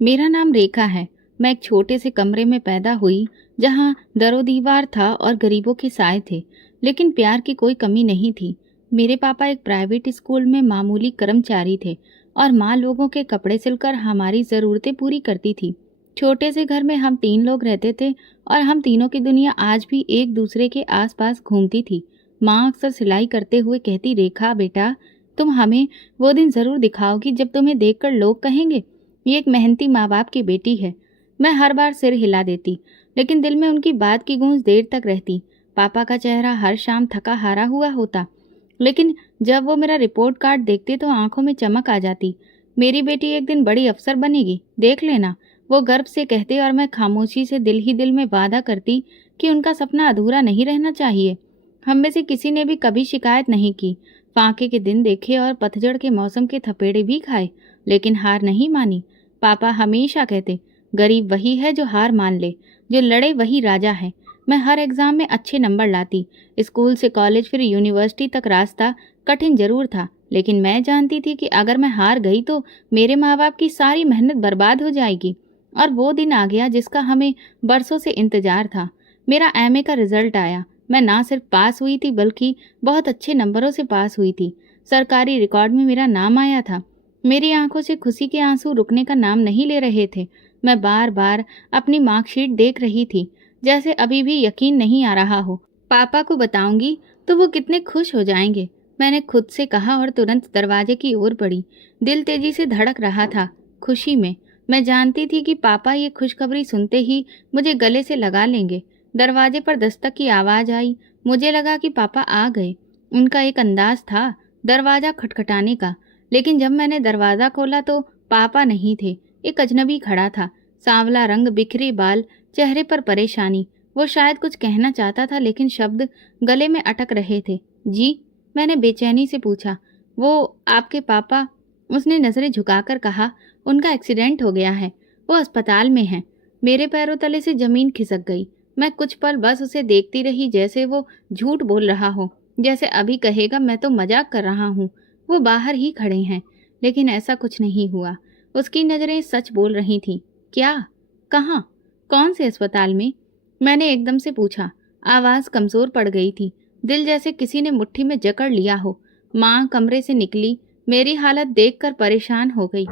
मेरा नाम रेखा है। मैं एक छोटे से कमरे में पैदा हुई, जहाँ दरो दीवार था और गरीबों के साए थे, लेकिन प्यार की कोई कमी नहीं थी। मेरे पापा एक प्राइवेट स्कूल में मामूली कर्मचारी थे और माँ लोगों के कपड़े सिलकर हमारी ज़रूरतें पूरी करती थी। छोटे से घर में हम 3 लोग रहते थे और हम तीनों की दुनिया आज भी एक दूसरे के आसपास घूमती थी। माँ अक्सर सिलाई करते हुए कहती, रेखा बेटा, तुम हमें वो दिन ज़रूर दिखाओगी जब तुम्हें देखकर लोग कहेंगे, ये एक मेहनती माँ बाप की बेटी है। मैं हर बार सिर हिला देती, लेकिन दिल में उनकी बात की गूंज देर तक रहती। पापा का चेहरा हर शाम थका हारा हुआ होता, लेकिन जब वो मेरा रिपोर्ट कार्ड देखते तो आंखों में चमक आ जाती। मेरी बेटी एक दिन बड़ी अफसर बनेगी, देख लेना, वो गर्व से कहते, और मैं खामोशी से दिल ही दिल में वादा करती कि उनका सपना अधूरा नहीं रहना चाहिए। हम में से किसी ने भी कभी शिकायत नहीं की। फाके के दिन देखे और पतझड़ के मौसम के थपेड़े भी खाए, लेकिन हार नहीं मानी। पापा हमेशा कहते, गरीब वही है जो हार मान ले, जो लड़े वही राजा है। मैं हर एग्जाम में अच्छे नंबर लाती। स्कूल से कॉलेज फिर यूनिवर्सिटी तक रास्ता कठिन जरूर था, लेकिन मैं जानती थी कि अगर मैं हार गई तो मेरे माँ बाप की सारी मेहनत बर्बाद हो जाएगी। और वो दिन आ गया जिसका हमें बरसों से इंतजार था। मेरा एमए का रिजल्ट आया। मैं ना सिर्फ पास हुई थी, बल्कि बहुत अच्छे नंबरों से पास हुई थी। सरकारी रिकॉर्ड में मेरा नाम आया था। मेरी आंखों से खुशी के आंसू रुकने का नाम नहीं ले रहे थे। मैं बार बार अपनी मार्कशीट देख रही थी, जैसे अभी भी यकीन नहीं आ रहा हो। पापा को बताऊंगी तो वो कितने खुश हो जाएंगे, मैंने खुद से कहा और तुरंत दरवाजे की ओर बढ़ी। दिल तेजी से धड़क रहा था, खुशी में। मैं जानती थी कि पापा ये खुशखबरी सुनते ही मुझे गले से लगा लेंगे। दरवाजे पर दस्तक की आवाज़ आई। मुझे लगा कि पापा आ गए। उनका एक अंदाज था दरवाज़ा खटखटाने का, लेकिन जब मैंने दरवाज़ा खोला तो पापा नहीं थे। एक अजनबी खड़ा था, सांवला रंग, बिखरे बाल, चेहरे पर परेशानी। वो शायद कुछ कहना चाहता था, लेकिन शब्द गले में अटक रहे थे। जी? मैंने बेचैनी से पूछा। वो आपके पापा? उसने नज़रें झुकाकर कहा, उनका एक्सीडेंट हो गया है, वो अस्पताल में हैं। मेरे पैरों तले से ज़मीन खिसक गई। मैं कुछ पल बस उसे देखती रही, जैसे वो झूठ बोल रहा हो, जैसे अभी कहेगा मैं तो मजाक कर रहा हूँ। वो बाहर ही खड़े हैं, लेकिन ऐसा कुछ नहीं हुआ। उसकी नज़रें सच बोल रही थीं। क्या? कहाँ? कौन से अस्पताल में? मैंने एकदम से पूछा। आवाज़ कमज़ोर पड़ गई थी, दिल जैसे किसी ने मुट्ठी में जकड़ लिया हो। माँ कमरे से निकली, मेरी हालत देखकर परेशान हो गई।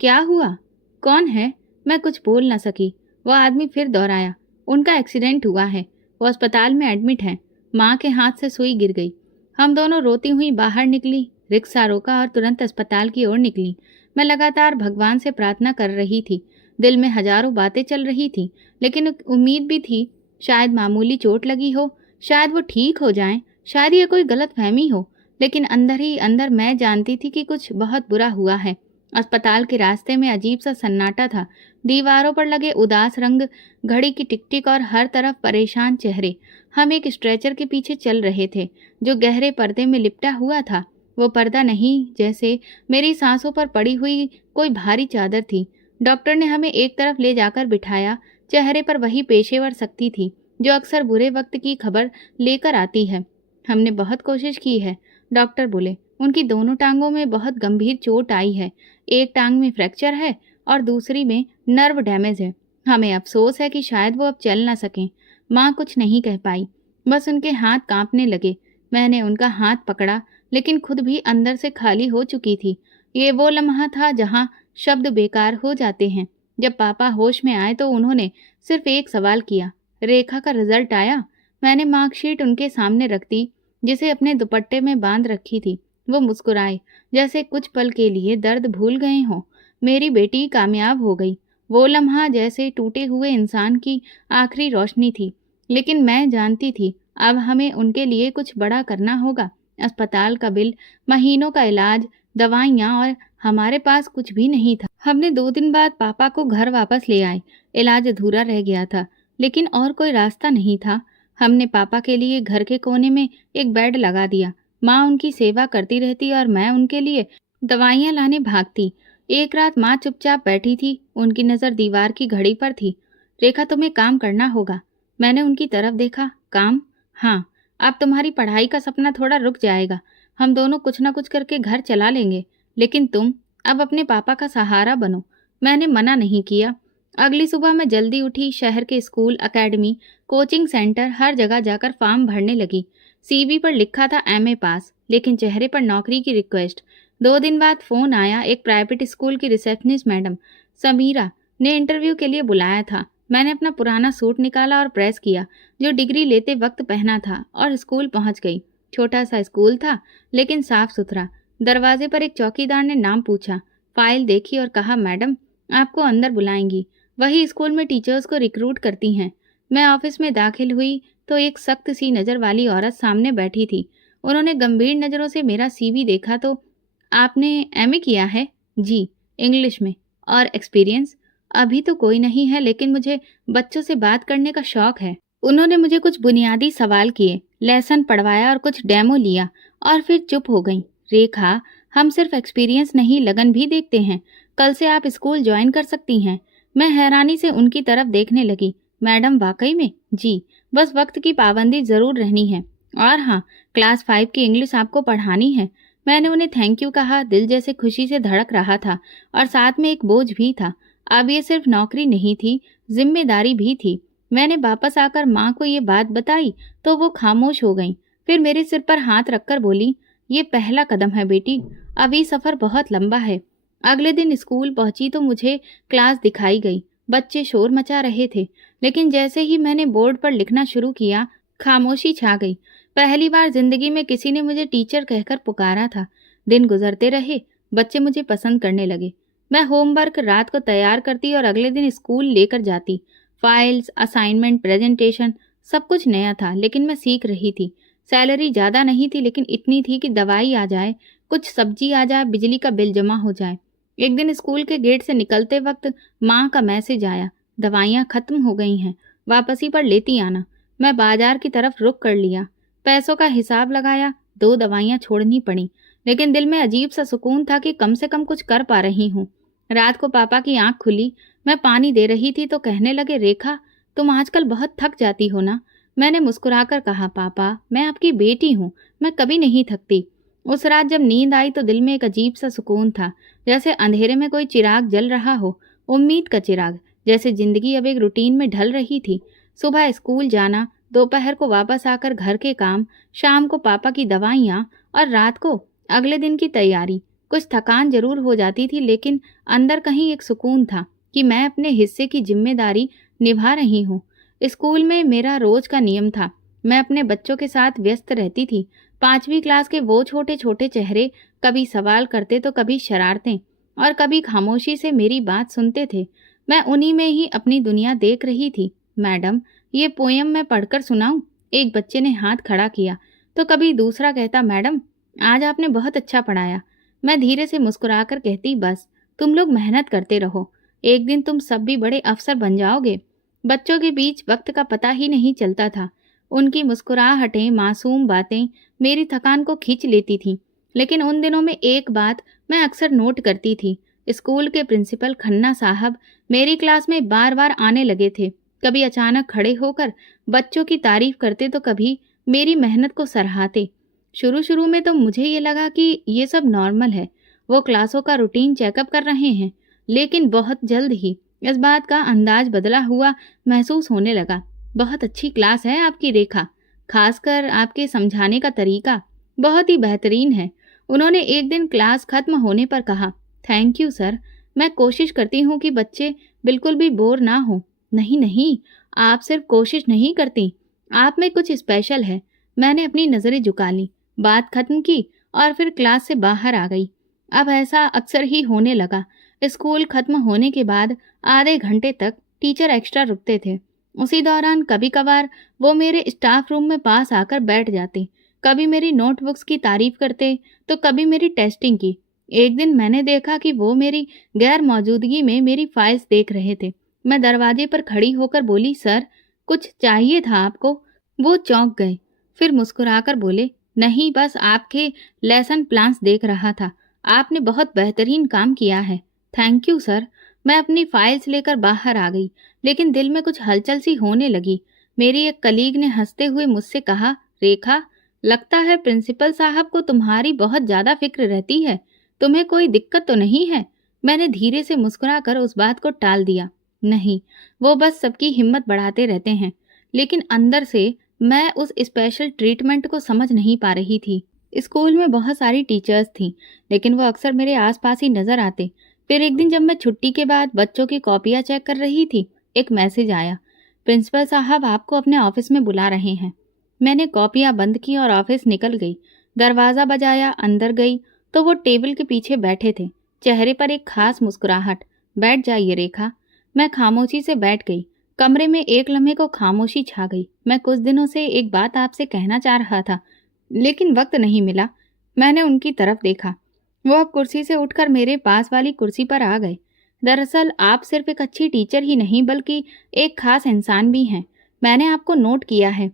क्या हुआ? कौन है? मैं कुछ बोल न सकी। वो आदमी फिर दोहराया, उनका एक्सीडेंट हुआ है, वो अस्पताल में एडमिट हैं। माँ के हाथ से सुई गिर गई। हम दोनों रोती हुई बाहर निकली, रिक्शा रोका और तुरंत अस्पताल की ओर निकली। मैं लगातार भगवान से प्रार्थना कर रही थी। दिल में हजारों बातें चल रही थी, लेकिन एक उम्मीद भी थी। शायद मामूली चोट लगी हो, शायद वो ठीक हो जाएं, शायद ये कोई गलत फहमी हो। लेकिन अंदर ही अंदर मैं जानती थी कि कुछ बहुत बुरा हुआ है। अस्पताल के रास्ते में अजीब सा सन्नाटा था। दीवारों पर लगे उदास रंग, घड़ी की टिक टिक और हर तरफ परेशान चेहरे। हम एक स्ट्रेचर के पीछे चल रहे थे, जो गहरे पर्दे में लिपटा हुआ था। वो पर्दा नहीं, जैसे मेरी सांसों पर पड़ी हुई कोई भारी चादर थी। डॉक्टर ने हमें एक तरफ ले जाकर बिठाया। चेहरे पर वही पेशेवर सख्ती थी जो अक्सर बुरे वक्त की खबर लेकर आती है। हमने बहुत कोशिश की है, डॉक्टर बोले। उनकी दोनों टांगों में बहुत गंभीर चोट आई है। एक टांग में फ्रैक्चर है और दूसरी में नर्व डैमेज है। हमें अफसोस है कि शायद वो अब चल ना सकें। माँ कुछ नहीं कह पाई, बस उनके हाथ कांपने लगे। मैंने उनका हाथ पकड़ा, लेकिन खुद भी अंदर से खाली हो चुकी थी। ये वो लम्हा था जहाँ शब्द बेकार हो जाते हैं। जब पापा होश में आए तो उन्होंने सिर्फ एक सवाल किया, रेखा का रिजल्ट आया? मैंने मार्कशीट उनके सामने रख दी, जिसे अपने दुपट्टे में बांध रखी थी। वो मुस्कुराए, जैसे कुछ पल के लिए दर्द भूल गए हों। मेरी बेटी कामयाब हो गई। वो लम्हा जैसे टूटे हुए इंसान की आखिरी रोशनी थी। लेकिन मैं जानती थी अब हमें उनके लिए कुछ बड़ा करना होगा। अस्पताल का बिल, महीनों का इलाज, दवाइयाँ, और हमारे पास कुछ भी नहीं था। हमने 2 दिन बाद पापा को घर वापस ले आए। इलाज अधूरा रह गया था, लेकिन और कोई रास्ता नहीं था। हमने पापा के लिए घर के कोने में एक बेड लगा दिया। माँ उनकी सेवा करती रहती और मैं उनके लिए दवाइयाँ लाने भागती। एक रात माँ चुपचाप बैठी थी, उनकी नज़र दीवार की घड़ी पर थी। रेखा, तुम्हें काम करना होगा। मैंने उनकी तरफ देखा। काम? हाँ, अब तुम्हारी पढ़ाई का सपना थोड़ा रुक जाएगा। हम दोनों कुछ ना कुछ करके घर चला लेंगे, लेकिन तुम अब अपने पापा का सहारा बनो। मैंने मना नहीं किया। अगली सुबह मैं जल्दी उठी, शहर के स्कूल, एकेडमी, कोचिंग सेंटर हर जगह जाकर फॉर्म भरने लगी। सीवी पर लिखा था एमए पास, लेकिन चेहरे पर नौकरी की रिक्वेस्ट। 2 दिन बाद फ़ोन आया, एक प्राइवेट स्कूल की रिसेप्शनिस्ट मैडम समीरा ने इंटरव्यू के लिए बुलाया था। मैंने अपना पुराना सूट निकाला और प्रेस किया, जो डिग्री लेते वक्त पहना था, और स्कूल पहुंच गई। छोटा सा स्कूल था, लेकिन साफ सुथरा। दरवाजे पर एक चौकीदार ने नाम पूछा, फाइल देखी और कहा, मैडम आपको अंदर बुलाएंगी। वही स्कूल में टीचर्स को रिक्रूट करती हैं। मैं ऑफिस में दाखिल हुई तो एक सख्त सी नज़र वाली औरत सामने बैठी थी। उन्होंने गंभीर नज़रों से मेरा सीवी देखा तो, आपने एमए किया है? जी, इंग्लिश में। और एक्सपीरियंस? अभी तो कोई नहीं है, लेकिन मुझे बच्चों से बात करने का शौक है। उन्होंने मुझे कुछ बुनियादी सवाल किए, लेसन पढ़वाया और कुछ डेमो लिया, और फिर चुप हो गई। रेखा, हम सिर्फ एक्सपीरियंस नहीं, लगन भी देखते हैं। कल से आप स्कूल ज्वाइन कर सकती हैं। मैं हैरानी से उनकी तरफ देखने लगी। मैडम वाकई में? जी, बस वक्त की पाबंदी जरूर रहनी है। और हाँ, क्लास 5 की इंग्लिश आपको पढ़ानी है। मैंने उन्हें थैंक यू कहा। दिल जैसे खुशी से धड़क रहा था और साथ में एक बोझ भी था। अब ये सिर्फ नौकरी नहीं थी, जिम्मेदारी भी थी। मैंने वापस आकर माँ को ये बात बताई तो वो खामोश हो गई। फिर मेरे सिर पर हाथ रखकर बोली, ये पहला कदम है बेटी, अभी सफ़र बहुत लंबा है। अगले दिन स्कूल पहुंची तो मुझे क्लास दिखाई गई। बच्चे शोर मचा रहे थे, लेकिन जैसे ही मैंने बोर्ड पर लिखना शुरू किया, खामोशी छा गई। पहली बार जिंदगी में किसी ने मुझे टीचर कहकर पुकारा था। दिन गुजरते रहे, बच्चे मुझे पसंद करने लगे। मैं होमवर्क रात को तैयार करती और अगले दिन स्कूल लेकर जाती। फाइल्स, असाइनमेंट, प्रेजेंटेशन, सब कुछ नया था, लेकिन मैं सीख रही थी। सैलरी ज़्यादा नहीं थी, लेकिन इतनी थी कि दवाई आ जाए, कुछ सब्जी आ जाए, बिजली का बिल जमा हो जाए। एक दिन स्कूल के गेट से निकलते वक्त माँ का मैसेज आया, दवाइयाँ खत्म हो गई हैं, वापसी पर लेती आना। मैं बाजार की तरफ रुख कर लिया। पैसों का हिसाब लगाया, 2 दवाइयाँ छोड़नी पड़ी, लेकिन दिल में अजीब सा सुकून था कि कम से कम कुछ कर पा रही हूँ। रात को पापा की आंख खुली, मैं पानी दे रही थी तो कहने लगे, रेखा तुम आजकल बहुत थक जाती हो ना। मैंने मुस्कुराकर कहा, पापा मैं आपकी बेटी हूँ, मैं कभी नहीं थकती। उस रात जब नींद आई तो दिल में एक अजीब सा सुकून था, जैसे अंधेरे में कोई चिराग जल रहा हो, उम्मीद का चिराग। जैसे जिंदगी अब एक रूटीन में ढल रही थी। सुबह स्कूल जाना, दोपहर को वापस आकर घर के काम, शाम को पापा की दवाइयाँ, और रात को अगले दिन की तैयारी। कुछ थकान जरूर हो जाती थी, लेकिन अंदर कहीं एक सुकून था कि मैं अपने हिस्से की जिम्मेदारी निभा रही हूँ। स्कूल में मेरा रोज का नियम था, मैं अपने बच्चों के साथ व्यस्त रहती थी। 5वीं क्लास के वो छोटे छोटे चेहरे कभी सवाल करते तो कभी शरारतें, और कभी खामोशी से मेरी बात सुनते थे। मैं उन्हीं में ही अपनी दुनिया देख रही थी। मैडम, ये पोयम मैं पढ़कर सुनाऊं? एक बच्चे ने हाथ खड़ा किया तो कभी दूसरा कहता, मैडम आज आपने बहुत अच्छा पढ़ाया। मैं धीरे से मुस्कुराकर कहती, बस तुम लोग मेहनत करते रहो, एक दिन तुम सब भी बड़े अफसर बन जाओगे। बच्चों के बीच वक्त का पता ही नहीं चलता था। उनकी मुस्कुराहटें, मासूम बातें मेरी थकान को खींच लेती थीं। लेकिन उन दिनों में एक बात मैं अक्सर नोट करती थी। स्कूल के प्रिंसिपल खन्ना साहब मेरी क्लास में बार बार आने लगे थे। कभी अचानक खड़े होकर बच्चों की तारीफ करते तो कभी मेरी मेहनत को सराहते। शुरू शुरू में तो मुझे ये लगा कि ये सब नॉर्मल है, वो क्लासों का रूटीन चेकअप कर रहे हैं, लेकिन बहुत जल्द ही इस बात का अंदाज बदला हुआ महसूस होने लगा। बहुत अच्छी क्लास है आपकी रेखा, खासकर आपके समझाने का तरीका बहुत ही बेहतरीन है। उन्होंने एक दिन क्लास खत्म होने पर कहा, थैंक यू सर, मैं कोशिश करती हूँ कि बच्चे बिल्कुल भी बोर ना हो। नहीं नहीं, आप सिर्फ कोशिश नहीं करती, आप में कुछ स्पेशल है। मैंने अपनी नज़रें झुका ली, बात खत्म की और फिर क्लास से बाहर आ गई। अब ऐसा अक्सर ही होने लगा। स्कूल खत्म होने के बाद आधे घंटे तक टीचर एक्स्ट्रा रुकते थे। उसी दौरान कभी कभार वो मेरे स्टाफ रूम में पास आकर बैठ जाते। कभी मेरी नोटबुक्स की तारीफ करते तो कभी मेरी टेस्टिंग की। एक दिन मैंने देखा कि वो मेरी गैर मौजूदगी में मेरी फाइल्स देख रहे थे। मैं दरवाजे पर खड़ी होकर बोली, सर कुछ चाहिए था आपको? वो चौंक गए, फिर मुस्कुराकर बोले, नहीं बस आपके लेसन प्लान्स देख रहा था, आपने बहुत बेहतरीन काम किया है। Thank you sir. मैं अपनी फाइल्स लेकर बाहर आ गई, लेकिन दिल में कुछ हलचल सी होने लगी। मेरी एक कलीग ने हंसते हुए मुझसे कहा, रेखा लगता है प्रिंसिपल साहब को तुम्हारी बहुत ज़्यादा फिक्र रहती है, तुम्हें कोई दिक्कत तो नहीं है? मैंने धीरे से मुस्कुराकर उस बात को टाल दिया। नहीं, वो बस सबकी हिम्मत बढ़ाते रहते हैं। लेकिन अंदर से मैं उस स्पेशल ट्रीटमेंट को समझ नहीं पा रही थी। स्कूल में बहुत सारी टीचर्स थीं, लेकिन वो अक्सर मेरे आसपास ही नजर आते। फिर एक दिन जब मैं छुट्टी के बाद बच्चों की कॉपियां चेक कर रही थी, एक मैसेज आया, प्रिंसिपल साहब आपको अपने ऑफिस में बुला रहे हैं। मैंने कॉपियां बंद की और ऑफिस निकल गई। दरवाजा बजाया, अंदर गई तो वो टेबल के पीछे बैठे थे, चेहरे पर एक खास मुस्कुराहट। बैठ जाइए रेखा। मैं खामोशी से बैठ गई। कमरे में एक लम्हे को खामोशी छा गई। मैं कुछ दिनों से एक बात आपसे कहना चाह रहा था, लेकिन वक्त नहीं मिला। मैंने उनकी तरफ देखा। वो अब कुर्सी से उठकर मेरे पास वाली कुर्सी पर आ गए। दरअसल आप सिर्फ एक अच्छी टीचर ही नहीं बल्कि एक खास इंसान भी हैं। मैंने आपको नोट किया है।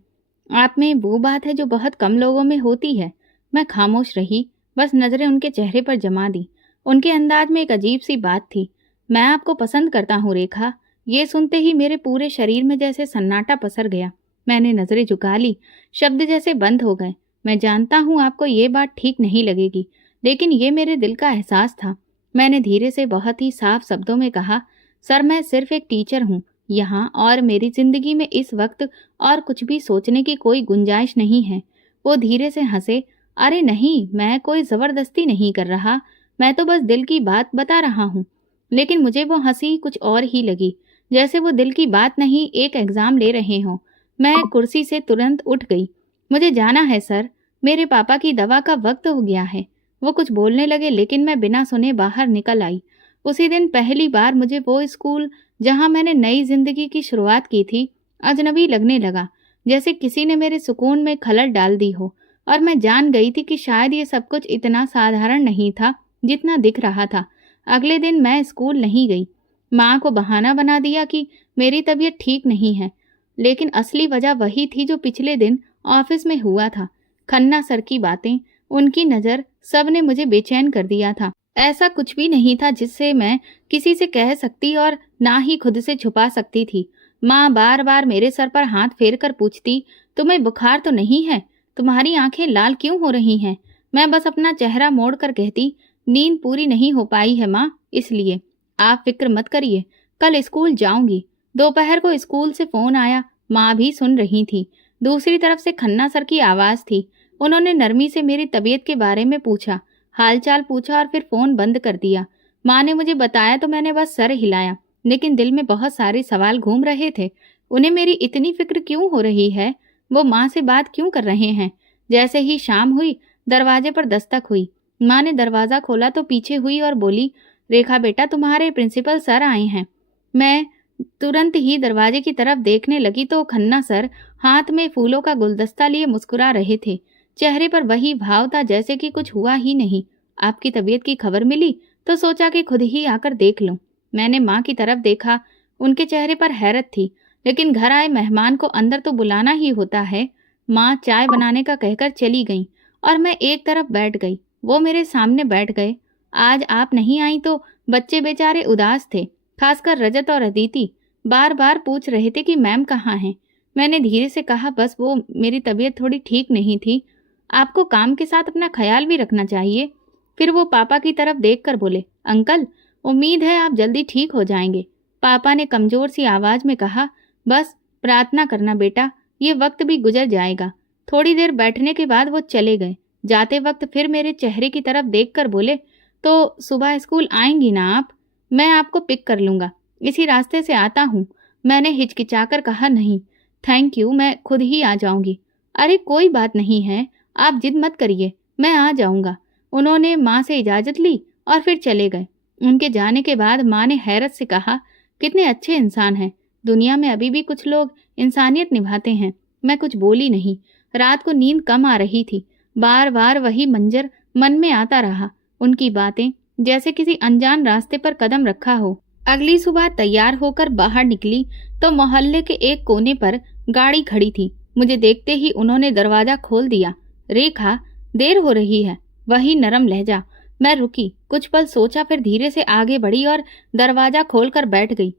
आप में वो बात है जो बहुत कम लोगों में होती है। मैं खामोश रही, बस नजरें उनके चेहरे पर जमा दी। उनके अंदाज में एक अजीब सी बात थी। मैं आपको पसंद करता हूँ रेखा। ये सुनते ही मेरे पूरे शरीर में जैसे सन्नाटा पसर गया। मैंने नजरें झुका ली, शब्द जैसे बंद हो गए। मैं जानता हूँ आपको ये बात ठीक नहीं लगेगी, लेकिन ये मेरे दिल का एहसास था। मैंने धीरे से बहुत ही साफ शब्दों में कहा, सर मैं सिर्फ एक टीचर हूँ यहाँ, और मेरी जिंदगी में इस वक्त और कुछ भी सोचने की कोई गुंजाइश नहीं है। वो धीरे से हंसे। अरे नहीं, मैं कोई जबरदस्ती नहीं कर रहा, मैं तो बस दिल की बात बता रहा हूँ। लेकिन मुझे वो हंसी कुछ और ही लगी, जैसे वो दिल की बात नहीं एक एग्जाम ले रहे हों। मैं कुर्सी से तुरंत उठ गई। मुझे जाना है सर, मेरे पापा की दवा का वक्त हो गया है। वो कुछ बोलने लगे, लेकिन मैं बिना सुने बाहर निकल आई। उसी दिन पहली बार मुझे वो स्कूल जहां मैंने नई जिंदगी की शुरुआत की थी अजनबी लगने लगा, जैसे किसी ने मेरे सुकून में खलल डाल दी हो। और मैं जान गई थी कि शायद ये सब कुछ इतना साधारण नहीं था जितना दिख रहा था। अगले दिन मैं स्कूल नहीं गई। माँ को बहाना बना दिया कि मेरी तबीयत ठीक नहीं है, लेकिन असली वजह वही थी जो पिछले दिन ऑफिस में हुआ था। खन्ना सर की बातें, उनकी नज़र, सब ने मुझे बेचैन कर दिया था। ऐसा कुछ भी नहीं था जिससे मैं किसी से कह सकती और ना ही खुद से छुपा सकती थी। माँ बार बार मेरे सर पर हाथ फेर कर पूछती, तुम्हें बुखार तो नहीं है? तुम्हारी आंखें लाल क्यों हो रही हैं? मैं बस अपना चेहरा मोड़ कर कहती, नींद पूरी नहीं हो पाई है माँ, इसलिए। आप फिक्र मत करिए, कल स्कूल जाऊंगी। दोपहर को स्कूल से फोन आया। माँ भी सुन रही थी। दूसरी तरफ से खन्ना सर की आवाज़ थी। उन्होंने नरमी से मेरी तबीयत के बारे में पूछा, हालचाल पूछा और फिर फोन बंद कर दिया। माँ ने मुझे बताया तो मैंने बस सर हिलाया, लेकिन दिल में बहुत सारे सवाल घूम रहे थे। उन्हें मेरी इतनी फिक्र क्यों हो रही है? वो माँ से बात क्यों कर रहे हैं? जैसे ही शाम हुई, दरवाजे पर दस्तक हुई। माँ ने दरवाज़ा खोला तो पीछे हुई और बोली, रेखा बेटा, तुम्हारे प्रिंसिपल सर आए हैं। मैं तुरंत ही दरवाजे की तरफ देखने लगी तो खन्ना सर हाथ में फूलों का गुलदस्ता लिए मुस्कुरा रहे थे। चेहरे पर वही भाव था जैसे कि कुछ हुआ ही नहीं। आपकी तबीयत की खबर मिली तो सोचा कि खुद ही आकर देख लूं। मैंने माँ की तरफ देखा। उनके चेहरे पर हैरत थी, लेकिन घर आए मेहमान को अंदर तो बुलाना ही होता है। माँ चाय बनाने का कहकर चली गईं और मैं एक तरफ बैठ गई। वो मेरे सामने बैठ गए। आज आप नहीं आई तो बच्चे बेचारे उदास थे, खासकर रजत और अदिति। बार बार पूछ रहे थे कि मैम कहाँ हैं। मैंने धीरे से कहा, बस वो मेरी तबीयत थोड़ी ठीक नहीं थी। आपको काम के साथ अपना ख्याल भी रखना चाहिए। फिर वो पापा की तरफ देखकर बोले, अंकल, उम्मीद है आप जल्दी ठीक हो जाएंगे। पापा ने कमजोर सी आवाज में कहा, बस प्रार्थना करना बेटा, ये वक्त भी गुजर जाएगा। थोड़ी देर बैठने के बाद वो चले गए। जाते वक्त फिर मेरे चेहरे की तरफ देखकर बोले, तो सुबह स्कूल आएंगी ना आप? मैं आपको पिक कर लूंगा, इसी रास्ते से आता हूँ। मैंने हिचकिचाकर कहा, नहीं थैंक यू, मैं खुद ही आ जाऊंगी। अरे कोई बात नहीं है, आप जिद मत करिए, मैं आ जाऊंगा। उन्होंने माँ से इजाजत ली और फिर चले गए। उनके जाने के बाद माँ ने हैरत से कहा, कितने अच्छे इंसान हैं। दुनिया में अभी भी कुछ लोग इंसानियत निभाते हैं। मैं कुछ बोली नहीं। रात को नींद कम आ रही थी। बार बार वही मंजर मन में आता रहा, उनकी बातें, जैसे किसी अनजान रास्ते पर कदम रखा हो। अगली सुबह तैयार होकर बाहर निकली तो मोहल्ले के एक कोने पर गाड़ी खड़ी थी। मुझे देखते ही उन्होंने दरवाजा खोल दिया। रेखा, देर हो रही है। वही नरम लहजा। मैं रुकी, कुछ पल सोचा, फिर धीरे से आगे बढ़ी और दरवाजा खोलकर बैठ गई।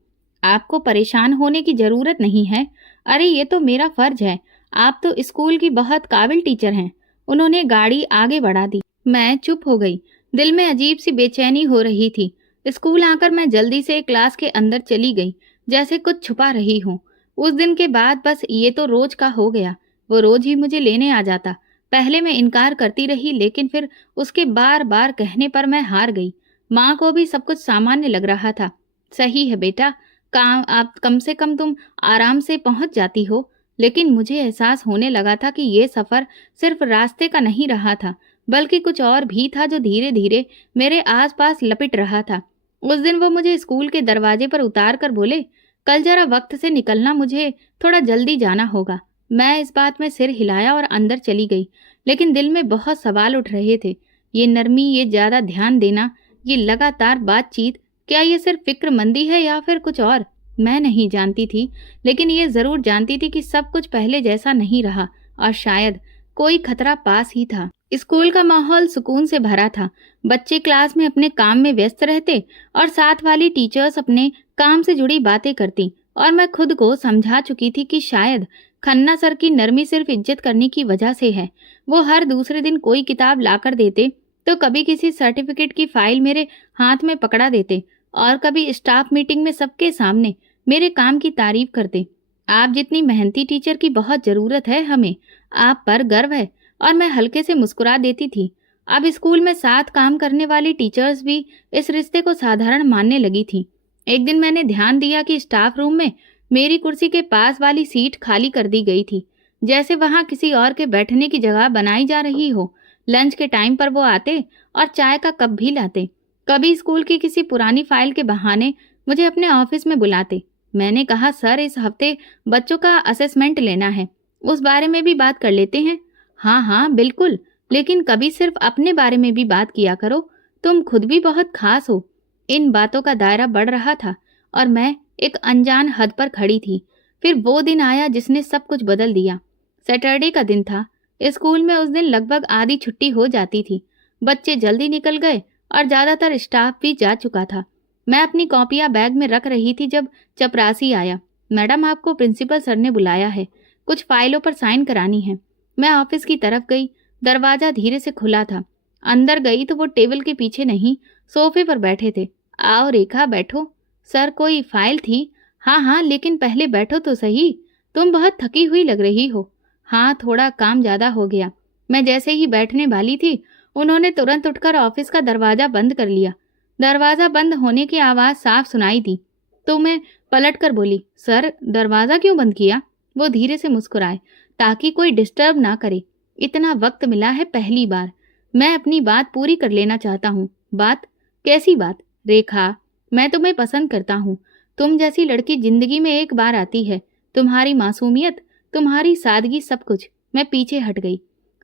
आपको परेशान होने की जरूरत नहीं है। अरे ये तो मेरा फर्ज है। आप तो स्कूल की बहुत काबिल टीचर हैं। उन्होंने गाड़ी आगे बढ़ा दी। मैं चुप हो गई। दिल में अजीब सी बेचैनी हो रही थी। स्कूल आकर मैं जल्दी से क्लास के अंदर चली गई, जैसे कुछ छुपा रही हूँ। उस दिन के बाद बस ये तो रोज का हो गया। वो रोज ही मुझे लेने आ जाता। पहले मैं इनकार करती रही, लेकिन फिर उसके बार बार कहने पर मैं हार गई। माँ को भी सब कुछ सामान्य लग रहा था। सही है बेटा, काम आप कम से कम तुम आराम से पहुंच जाती हो। लेकिन मुझे एहसास होने लगा था कि ये सफर सिर्फ रास्ते का नहीं रहा था, बल्कि कुछ और भी था जो धीरे धीरे मेरे आसपास लपिट रहा था। उस दिन वो मुझे स्कूल के दरवाजे पर उतार कर बोले, कल जरा वक्त से निकलना, मुझे थोड़ा जल्दी जाना होगा। मैं इस बात में सिर हिलाया और अंदर चली गई, लेकिन दिल में बहुत सवाल उठ रहे थे। ये नरमी, ये ज्यादा ध्यान देना, ये लगातार बातचीत, क्या ये सिर्फ फिक्रमंदी है या फिर कुछ और? मैं नहीं जानती थी, लेकिन ये जरूर जानती थी कि सब कुछ पहले जैसा नहीं रहा, और शायद कोई खतरा पास ही था। स्कूल का माहौल सुकून से भरा था। बच्चे क्लास में अपने काम में व्यस्त रहते और साथ वाली टीचर्स अपने काम से जुड़ी बातें करती, और मैं खुद को समझा चुकी थी कि शायद खन्ना सर की नरमी सिर्फ इज्जत करने की वजह से है। वो हर दूसरे दिन कोई किताब लाकर देते, तो कभी किसी सर्टिफिकेट की फाइल मेरे हाथ में पकड़ा देते, और कभी स्टाफ मीटिंग में सबके सामने मेरे काम की तारीफ करते। आप जितनी मेहनती टीचर की बहुत जरूरत है हमें, आप पर गर्व है। और मैं हल्के से मुस्कुरा देती थी। अब स्कूल में साथ काम करने वाली टीचर्स भी इस रिश्ते को साधारण मानने लगी थी। एक दिन मैंने ध्यान दिया कि स्टाफ रूम में मेरी कुर्सी के पास वाली सीट खाली कर दी गई थी, जैसे वहां किसी और के बैठने की जगह बनाई जा रही हो। लंच के टाइम पर वो आते और चाय का कप भी लाते। कभी स्कूल की किसी पुरानी फाइल के बहाने मुझे अपने ऑफिस में बुलाते। मैंने कहा, सर इस हफ्ते बच्चों का असेसमेंट लेना है, उस बारे में भी बात कर लेते हैं। हाँ हाँ बिल्कुल, लेकिन कभी सिर्फ अपने बारे में भी बात किया करो, तुम खुद भी बहुत खास हो। इन बातों का दायरा बढ़ रहा था और मैं एक अनजान हद पर खड़ी थी। फिर वो दिन आया जिसने सब कुछ बदल दिया। सैटरडे का दिन था। स्कूल में उस दिन लगभग आधी छुट्टी हो जाती थी। बच्चे जल्दी निकल गए और ज्यादातर स्टाफ भी जा चुका था। मैं अपनी कॉपियां बैग में रख रही थी जब चपरासी आया। मैडम, आपको प्रिंसिपल सर ने बुलाया है, कुछ फाइलों पर साइन करानी है। मैं ऑफिस की तरफ गई। दरवाजा धीरे से खुला था। अंदर गई तो वो टेबल के पीछे नहीं, सोफे पर बैठे थे। आओ रेखा, बैठो। सर, कोई फाइल थी? हाँ हाँ, लेकिन पहले बैठो तो सही। तुम बहुत थकी हुई लग रही हो। हाँ, थोड़ा काम ज्यादा हो गया। मैं जैसे ही बैठने वाली थी, उन्होंने तुरंत उठकर ऑफिस का दरवाजा बंद कर लिया। दरवाजा बंद होने की आवाज साफ सुनाई दी तो मैं पलट कर बोली, सर दरवाजा क्यों बंद किया? वो धीरे से मुस्कुराए, ताकि कोई डिस्टर्ब ना करे। इतना वक्त मिला है पहली बार। मैं अपनी बात पूरी कर लेना चाहता हूँ। बात? कैसी बात? रेखा, मैं तुम्हें पसंद करता हूँ। तुम जैसी लड़की जिंदगी में एक बार आती है। तुम्हारी मासूमियत, तुम्हारी सादगी, सब कुछ। मैं पीछे हट गई।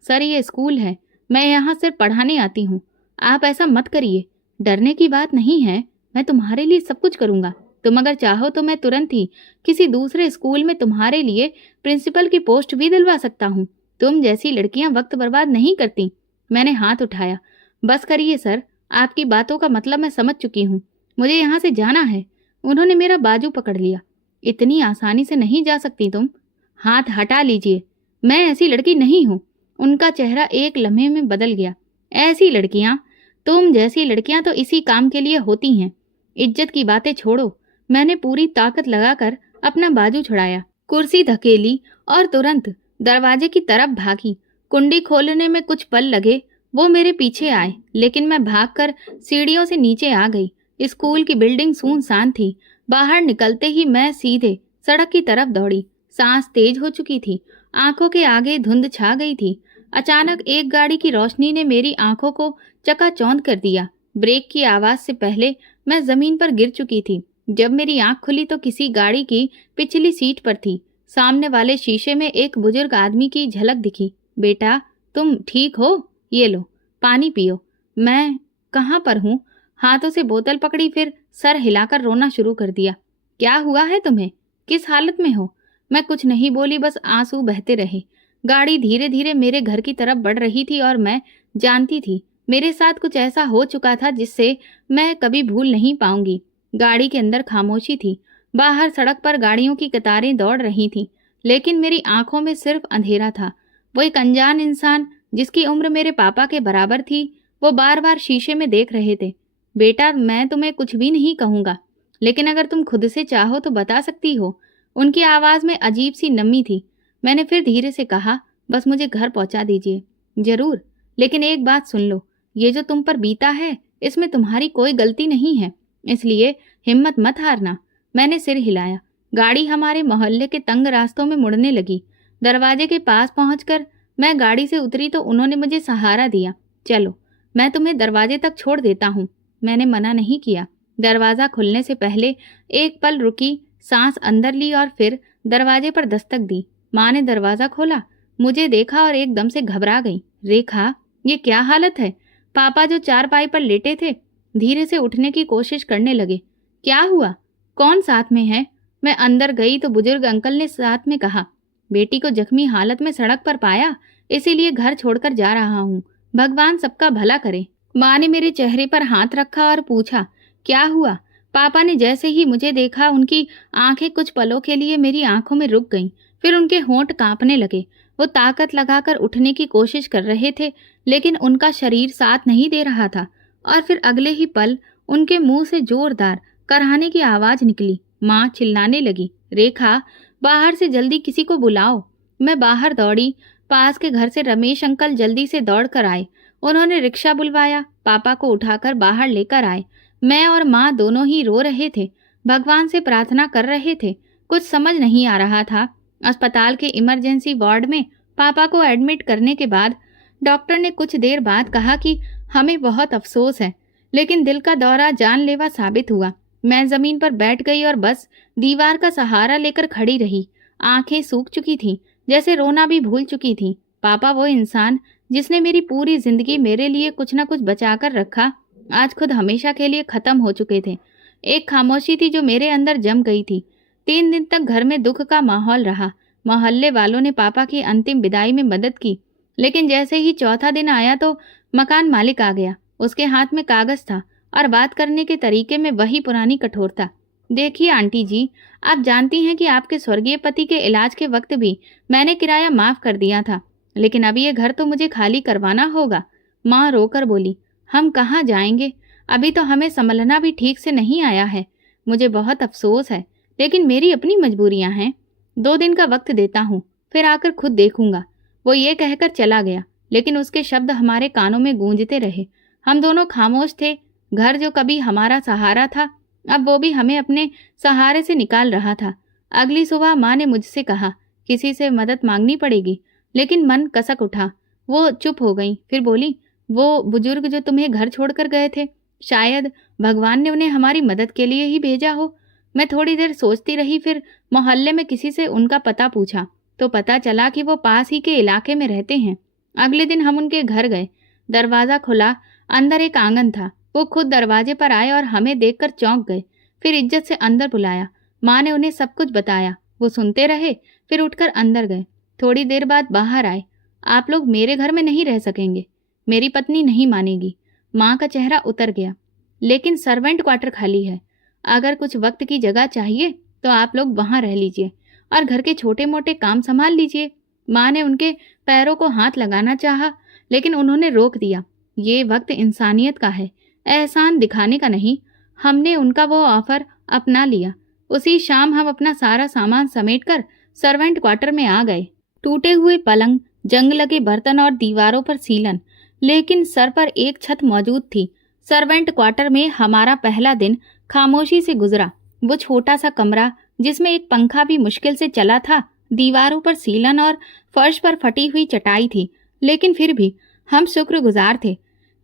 सर, ये स्कूल है, मैं यहाँ सिर्फ पढ़ाने आती हूँ। आप ऐसा मत करिए। डरने की बात नहीं है, मैं तुम्हारे लिए सब कुछ करूँगा। तुम अगर चाहो तो मैं तुरंत ही किसी दूसरे स्कूल में तुम्हारे लिए प्रिंसिपल की पोस्ट भी दिलवा सकता हूँ। तुम जैसी लड़कियां वक्त बर्बाद नहीं करती। मैंने हाथ उठाया। बस करिए सर, आपकी बातों का मतलब मैं समझ चुकी हूँ। मुझे यहाँ से जाना है। उन्होंने मेरा बाजू पकड़ लिया। इतनी आसानी से नहीं जा सकती तुम। हाथ हटा लीजिए, मैं ऐसी लड़की नहीं हूँ। उनका चेहरा एक लम्हे में बदल गया। ऐसी लड़कियां, तुम जैसी लड़कियां तो इसी काम के लिए होती हैं। इज्जत की बातें छोड़ो। मैंने पूरी ताकत लगाकर अपना बाजू छुड़ाया, कुर्सी धकेली और तुरंत दरवाजे की तरफ भागी। कुंडी खोलने में कुछ पल लगे। वो मेरे पीछे आए, लेकिन मैं भागकर सीढ़ियों से नीचे आ गई। स्कूल की बिल्डिंग सुनसान थी। बाहर निकलते ही मैं सीधे सड़क की तरफ दौड़ी। सांस तेज हो चुकी थी। आंखों के आगे धुंध छा गई थी। अचानक एक गाड़ी की रोशनी ने मेरी आंखों को चकाचौंध कर दिया। ब्रेक की आवाज से पहले मैं जमीन पर गिर चुकी थी। जब मेरी आंख खुली तो किसी गाड़ी की पिछली सीट पर थी। सामने वाले शीशे में एक बुजुर्ग आदमी की झलक दिखी। बेटा, तुम ठीक हो? ये लो, पानी पियो। मैं कहाँ पर हूँ? हाथों से बोतल पकड़ी, फिर सर हिलाकर रोना शुरू कर दिया। क्या हुआ है तुम्हें? किस हालत में हो? मैं कुछ नहीं बोली, बस आंसू बहते रहे। गाड़ी धीरे धीरे मेरे घर की तरफ बढ़ रही थी और मैं जानती थी मेरे साथ कुछ ऐसा हो चुका था जिससे मैं कभी भूल नहीं पाऊंगी। गाड़ी के अंदर खामोशी थी। बाहर सड़क पर गाड़ियों की कतारें दौड़ रही थीं, लेकिन मेरी आंखों में सिर्फ अंधेरा था। वो एक अनजान इंसान जिसकी उम्र मेरे पापा के बराबर थी, वो बार बार शीशे में देख रहे थे। बेटा, मैं तुम्हें कुछ भी नहीं कहूँगा, लेकिन अगर तुम खुद से चाहो तो बता सकती हो। उनकी आवाज़ में अजीब सी नमी थी। मैंने फिर धीरे से कहा, बस मुझे घर पहुँचा दीजिए। जरूर, लेकिन एक बात सुन लो, ये जो तुम पर बीता है इसमें तुम्हारी कोई गलती नहीं है, इसलिए हिम्मत मत हारना। मैंने सिर हिलाया। गाड़ी हमारे मोहल्ले के तंग रास्तों में मुड़ने लगी। दरवाजे के पास पहुंचकर मैं गाड़ी से उतरी तो उन्होंने मुझे सहारा दिया। चलो, मैं तुम्हें दरवाजे तक छोड़ देता हूँ। मैंने मना नहीं किया। दरवाज़ा खुलने से पहले एक पल रुकी, सांस अंदर ली और फिर दरवाजे पर दस्तक दी। माँ ने दरवाज़ा खोला, मुझे देखा और एकदम से घबरा गई। रेखा, ये क्या हालत है? पापा जो चारपाई पर लेटे थे धीरे से उठने की कोशिश करने लगे। क्या हुआ? कौन साथ में है? मैं अंदर गई तो बुजुर्ग अंकल ने साथ में कहा, बेटी को जख्मी हालत में सड़क पर पाया, इसीलिए घर छोड़कर जा रहा हूँ। भगवान सबका भला करे। माँ ने मेरे चेहरे पर हाथ रखा और पूछा, क्या हुआ? पापा ने जैसे ही मुझे देखा उनकी आंखें कुछ पलों के लिए मेरी आंखों में रुक गईं, फिर उनके होंठ कांपने लगे। वो ताकत लगाकर उठने की कोशिश कर रहे थे, लेकिन उनका शरीर साथ नहीं दे रहा था। और फिर अगले ही पल उनके मुंह से जोरदार कराहने की आवाज निकली। माँ चिल्लाने लगी, रेखा, बाहर से जल्दी किसी को बुलाओ। मैं बाहर दौड़ी। पास के घर से रमेश अंकल जल्दी से दौड़ कर आए। उन्होंने रिक्शा बुलवाया, पापा को उठाकर बाहर लेकर आए। मैं और माँ दोनों ही रो रहे थे, भगवान से प्रार्थना कर रहे थे। कुछ समझ नहीं आ रहा था। अस्पताल के इमरजेंसी वार्ड में पापा को एडमिट करने के बाद डॉक्टर ने कुछ देर बाद कहा कि हमें बहुत अफसोस है, लेकिन दिल का दौरा जानलेवा साबित हुआ। मैं जमीन पर बैठ गई और बस दीवार का सहारा लेकर खड़ी रही। आंखें सूख चुकी थीं, जैसे रोना भी भूल चुकी थीं। पापा, वो इंसान जिसने मेरी पूरी जिंदगी मेरे लिए कुछ न कुछ बचा कर रखा, आज खुद हमेशा के लिए खत्म हो चुके थे। एक खामोशी थी जो मेरे अंदर जम गई थी। 3 दिन तक घर में दुख का माहौल रहा। मोहल्ले वालों ने पापा की अंतिम विदाई में मदद की, लेकिन जैसे ही चौथा दिन आया तो मकान मालिक आ गया। उसके हाथ में कागज था और बात करने के तरीके में वही पुरानी कठोरता। देखिए आंटी जी, आप जानती हैं कि आपके स्वर्गीय पति के इलाज के वक्त भी मैंने किराया माफ कर दिया था, लेकिन अब ये घर तो मुझे खाली करवाना होगा। माँ रोकर बोली, हम कहाँ जाएंगे? अभी तो हमें संभलना भी ठीक से नहीं आया है। मुझे बहुत अफसोस है, लेकिन मेरी अपनी मजबूरियां हैं। 2 दिन का वक्त देता हूँ, फिर आकर खुद देखूंगा। वो ये कहकर चला गया, लेकिन उसके शब्द हमारे कानों में गूंजते रहे। हम दोनों खामोश थे। घर जो कभी हमारा सहारा था, अब वो भी हमें अपने सहारे से निकाल रहा था। अगली सुबह माँ ने मुझसे कहा, किसी से मदद मांगनी पड़ेगी, लेकिन मन कसक उठा। वो चुप हो गई, फिर बोली, वो बुजुर्ग जो तुम्हें घर छोड़कर गए थे, शायद भगवान ने उन्हें हमारी मदद के लिए ही भेजा हो। मैं थोड़ी देर सोचती रही, फिर मोहल्ले में किसी से उनका पता पूछा तो पता चला कि वो पास ही के इलाके में रहते हैं। अगले दिन हम उनके घर गए। दरवाज़ा खुला, अंदर एक आंगन था। वो खुद दरवाजे पर आए और हमें देखकर चौंक गए। फिर इज्जत से अंदर बुलाया। माँ ने उन्हें सब कुछ बताया। वो सुनते रहे, फिर उठकर अंदर गए। थोड़ी देर बाद बाहर आए। आप लोग मेरे घर में नहीं रह सकेंगे, मेरी पत्नी नहीं मानेगी। माँ का चेहरा उतर गया। लेकिन सर्वेंट क्वार्टर खाली है, अगर कुछ वक्त की जगह चाहिए तो आप लोग वहाँ रह लीजिए और घर के छोटे मोटे काम संभाल लीजिए। माँ ने उनके पैरों को हाथ लगाना चाहा, लेकिन उन्होंने रोक दिया। ये वक्त इंसानियत का है, एहसान दिखाने का नहीं। हमने उनका वो ऑफर अपना लिया। उसी शाम हम अपना सारा सामान समेटकर सर्वेंट क्वार्टर में आ गए। टूटे हुए पलंग, जंग लगे बर्तन और दीवारों पर सीलन, लेकिन सर पर एक छत मौजूद थी। सर्वेंट क्वार्टर में हमारा पहला दिन खामोशी से गुजरा। वो छोटा सा कमरा जिसमें एक पंखा भी मुश्किल से चला था, दीवारों पर सीलन और फर्श पर फटी हुई चटाई थी, लेकिन फिर भी हम शुक्रगुजार थे,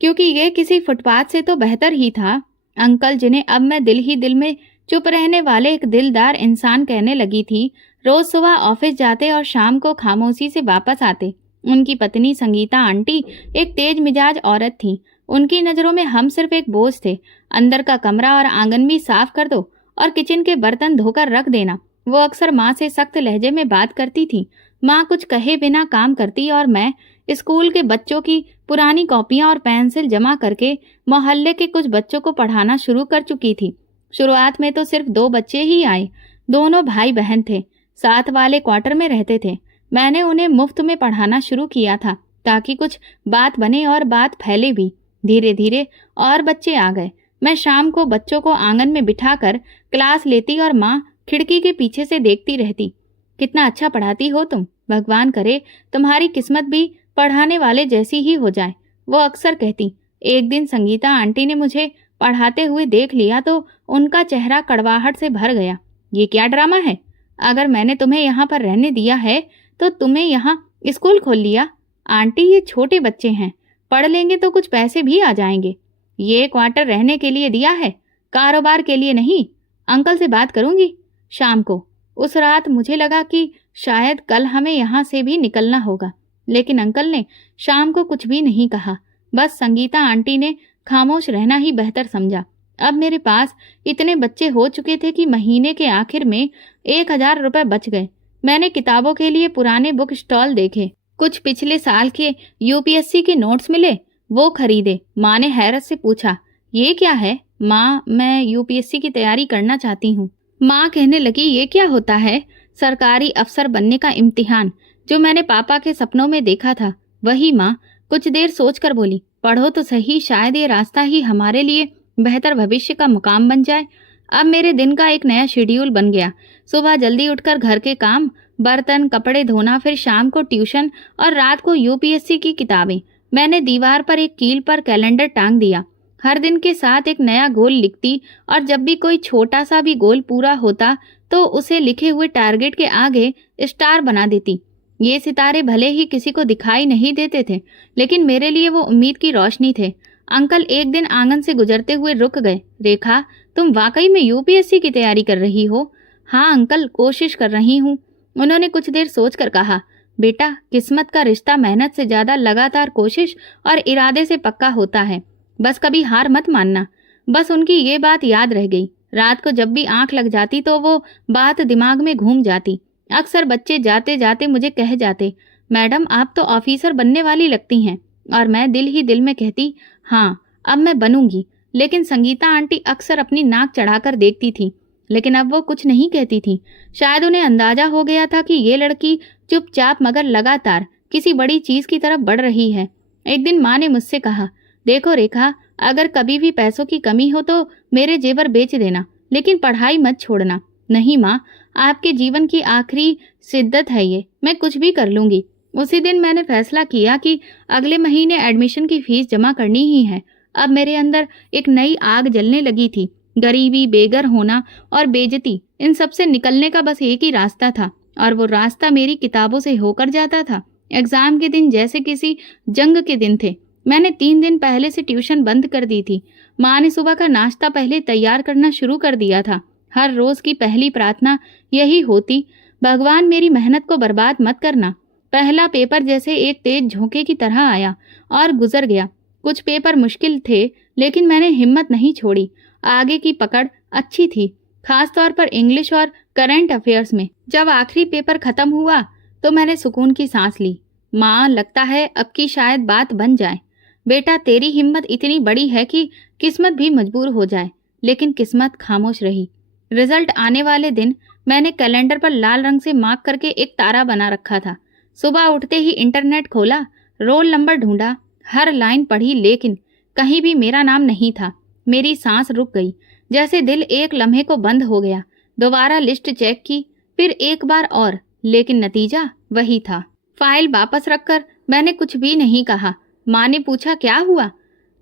क्योंकि ये किसी फुटपाथ से तो बेहतर ही था। अंकल, जिन्हें अब मैं दिल ही दिल में चुप रहने वाले एक दिलदार इंसान कहने लगी थी, रोज सुबह ऑफिस जाते और शाम को खामोशी से वापस आते। उनकी पत्नी संगीता आंटी एक तेज मिजाज औरत थी। उनकी नज़रों में हम सिर्फ एक बोझ थे। अंदर का कमरा और आंगन भी साफ कर दो और किचन के बर्तन धोकर रख देना। वो अक्सर माँ से सख्त लहजे में बात करती थी। माँ कुछ कहे बिना काम करती और मैं स्कूल के बच्चों की पुरानी कॉपियाँ और पेंसिल जमा करके मोहल्ले के कुछ बच्चों को पढ़ाना शुरू कर चुकी थी। शुरुआत में तो सिर्फ 2 बच्चे ही आए। दोनों भाई बहन थे, साथ वाले क्वार्टर में रहते थे। मैंने उन्हें मुफ्त में पढ़ाना शुरू किया था ताकि कुछ बात बने और बात फैले भी। धीरे धीरे और बच्चे आ गए। मैं शाम को बच्चों को आंगन में बिठाकर क्लास लेती और माँ खिड़की के पीछे से देखती रहती। कितना अच्छा पढ़ाती हो तुम, भगवान करे तुम्हारी किस्मत भी पढ़ाने वाले जैसी ही हो जाए, वो अक्सर कहती। एक दिन संगीता आंटी ने मुझे पढ़ाते हुए देख लिया तो उनका चेहरा कड़वाहट से भर गया। ये क्या ड्रामा है? अगर मैंने तुम्हें यहाँ पर रहने दिया है तो तुम्हें यहाँ स्कूल खोल लिया। आंटी, ये छोटे बच्चे हैं, पढ़ लेंगे तो कुछ पैसे भी आ जाएंगे। ये क्वार्टर रहने के लिए दिया है, कारोबार के लिए नहीं। अंकल से बात करूंगी शाम को। उस रात मुझे लगा कि शायद कल हमें यहाँ से भी निकलना होगा, लेकिन अंकल ने शाम को कुछ भी नहीं कहा। बस संगीता आंटी ने खामोश रहना ही बेहतर समझा। अब मेरे पास इतने बच्चे हो चुके थे कि महीने के आखिर में 1,000 रुपए बच गए। मैंने किताबों के लिए पुराने बुक स्टॉल देखे, कुछ पिछले साल के यूपीएससी के नोट्स मिले, वो खरीदे। माँ ने हैरत से पूछा, ये क्या है? माँ, मैं यूपीएससी की तैयारी करना चाहती हूँ। माँ कहने लगी, ये क्या होता है? सरकारी अफसर बनने का इम्तिहान, जो मैंने पापा के सपनों में देखा था वही। माँ कुछ देर सोचकर बोली, पढ़ो तो सही, शायद ये रास्ता ही हमारे लिए बेहतर भविष्य का मुकाम बन जाए। अब मेरे दिन का एक नया शेड्यूल बन गया। सुबह जल्दी उठकर घर के काम, बर्तन कपड़े धोना, फिर शाम को ट्यूशन और रात को यूपीएससी की किताबें। मैंने दीवार पर एक कील पर कैलेंडर टांग दिया। हर दिन के साथ एक नया गोल लिखती और जब भी कोई छोटा सा भी गोल पूरा होता तो उसे लिखे हुए टारगेट के आगे स्टार बना देती। ये सितारे भले ही किसी को दिखाई नहीं देते थे, लेकिन मेरे लिए वो उम्मीद की रोशनी थे। अंकल एक दिन आंगन से गुजरते हुए रुक गए। रेखा, तुम वाकई में यूपीएससी की तैयारी कर रही हो? हाँ अंकल, कोशिश कर रही हूँ। उन्होंने कुछ देर सोचकर कहा, बेटा, किस्मत का रिश्ता मेहनत से ज्यादा लगातार कोशिश और इरादे से पक्का होता है। बस कभी हार मत मानना। बस उनकी ये बात याद रह गई। रात को जब भी आंख लग जाती तो वो बात दिमाग में घूम जाती। अक्सर बच्चे जाते जाते मुझे कह जाते, मैडम आप तो ऑफिसर बनने वाली लगती हैं। और मैं दिल ही दिल में कहती, हाँ अब मैं बनूंगी। लेकिन संगीता आंटी अक्सर अपनी नाक चढ़ाकर देखती थी, लेकिन अब वो कुछ नहीं कहती थी। शायद उन्हें अंदाजा हो गया था कि ये लड़की चुपचाप मगर लगातार किसी बड़ी चीज की तरफ बढ़ रही है। एक दिन माँ ने मुझसे कहा, देखो रेखा, अगर कभी भी पैसों की कमी हो तो मेरे जेवर बेच देना, लेकिन पढ़ाई मत छोड़ना। नहीं माँ, आपके जीवन की आखिरी शिद्दत है ये, मैं कुछ भी कर लूंगी। उसी दिन मैंने फैसला किया कि अगले महीने एडमिशन की फीस जमा करनी ही है। अब मेरे अंदर एक नई आग जलने लगी थी। गरीबी, बेघर होना और बेइज्जती, इन सब से निकलने का बस एक ही रास्ता था, और वो रास्ता मेरी किताबों से होकर जाता था। एग्जाम के दिन जैसे किसी जंग के दिन थे। मैंने 3 दिन पहले से ट्यूशन बंद कर दी थी। माँ ने सुबह का नाश्ता पहले तैयार करना शुरू कर दिया था। हर रोज की पहली प्रार्थना यही होती, भगवान मेरी मेहनत को बर्बाद मत करना। पहला पेपर जैसे एक तेज झोंके की तरह आया और गुजर गया। कुछ पेपर मुश्किल थे, लेकिन मैंने हिम्मत नहीं छोड़ी। आगे की पकड़ अच्छी थी, खासतौर पर इंग्लिश और करंट अफेयर्स में। जब आखिरी पेपर खत्म हुआ तो मैंने सुकून की सांस ली। माँ, लगता है अब की शायद बात बन जाए। बेटा, तेरी हिम्मत इतनी बड़ी है कि किस्मत भी मजबूर हो जाए। लेकिन किस्मत खामोश रही। रिजल्ट आने वाले दिन मैंने कैलेंडर पर लाल रंग से मार्क करके एक तारा बना रखा था। सुबह उठते ही इंटरनेट खोला, रोल नंबर ढूंढा, हर लाइन पढ़ी, लेकिन कहीं भी मेरा नाम नहीं था। मेरी सांस रुक गई, जैसे दिल एक लम्हे को बंद हो गया। दोबारा लिस्ट चेक की, फिर एक बार और, लेकिन नतीजा वही था। फाइल वापस रखकर मैंने कुछ भी नहीं कहा। माँ ने पूछा, क्या हुआ?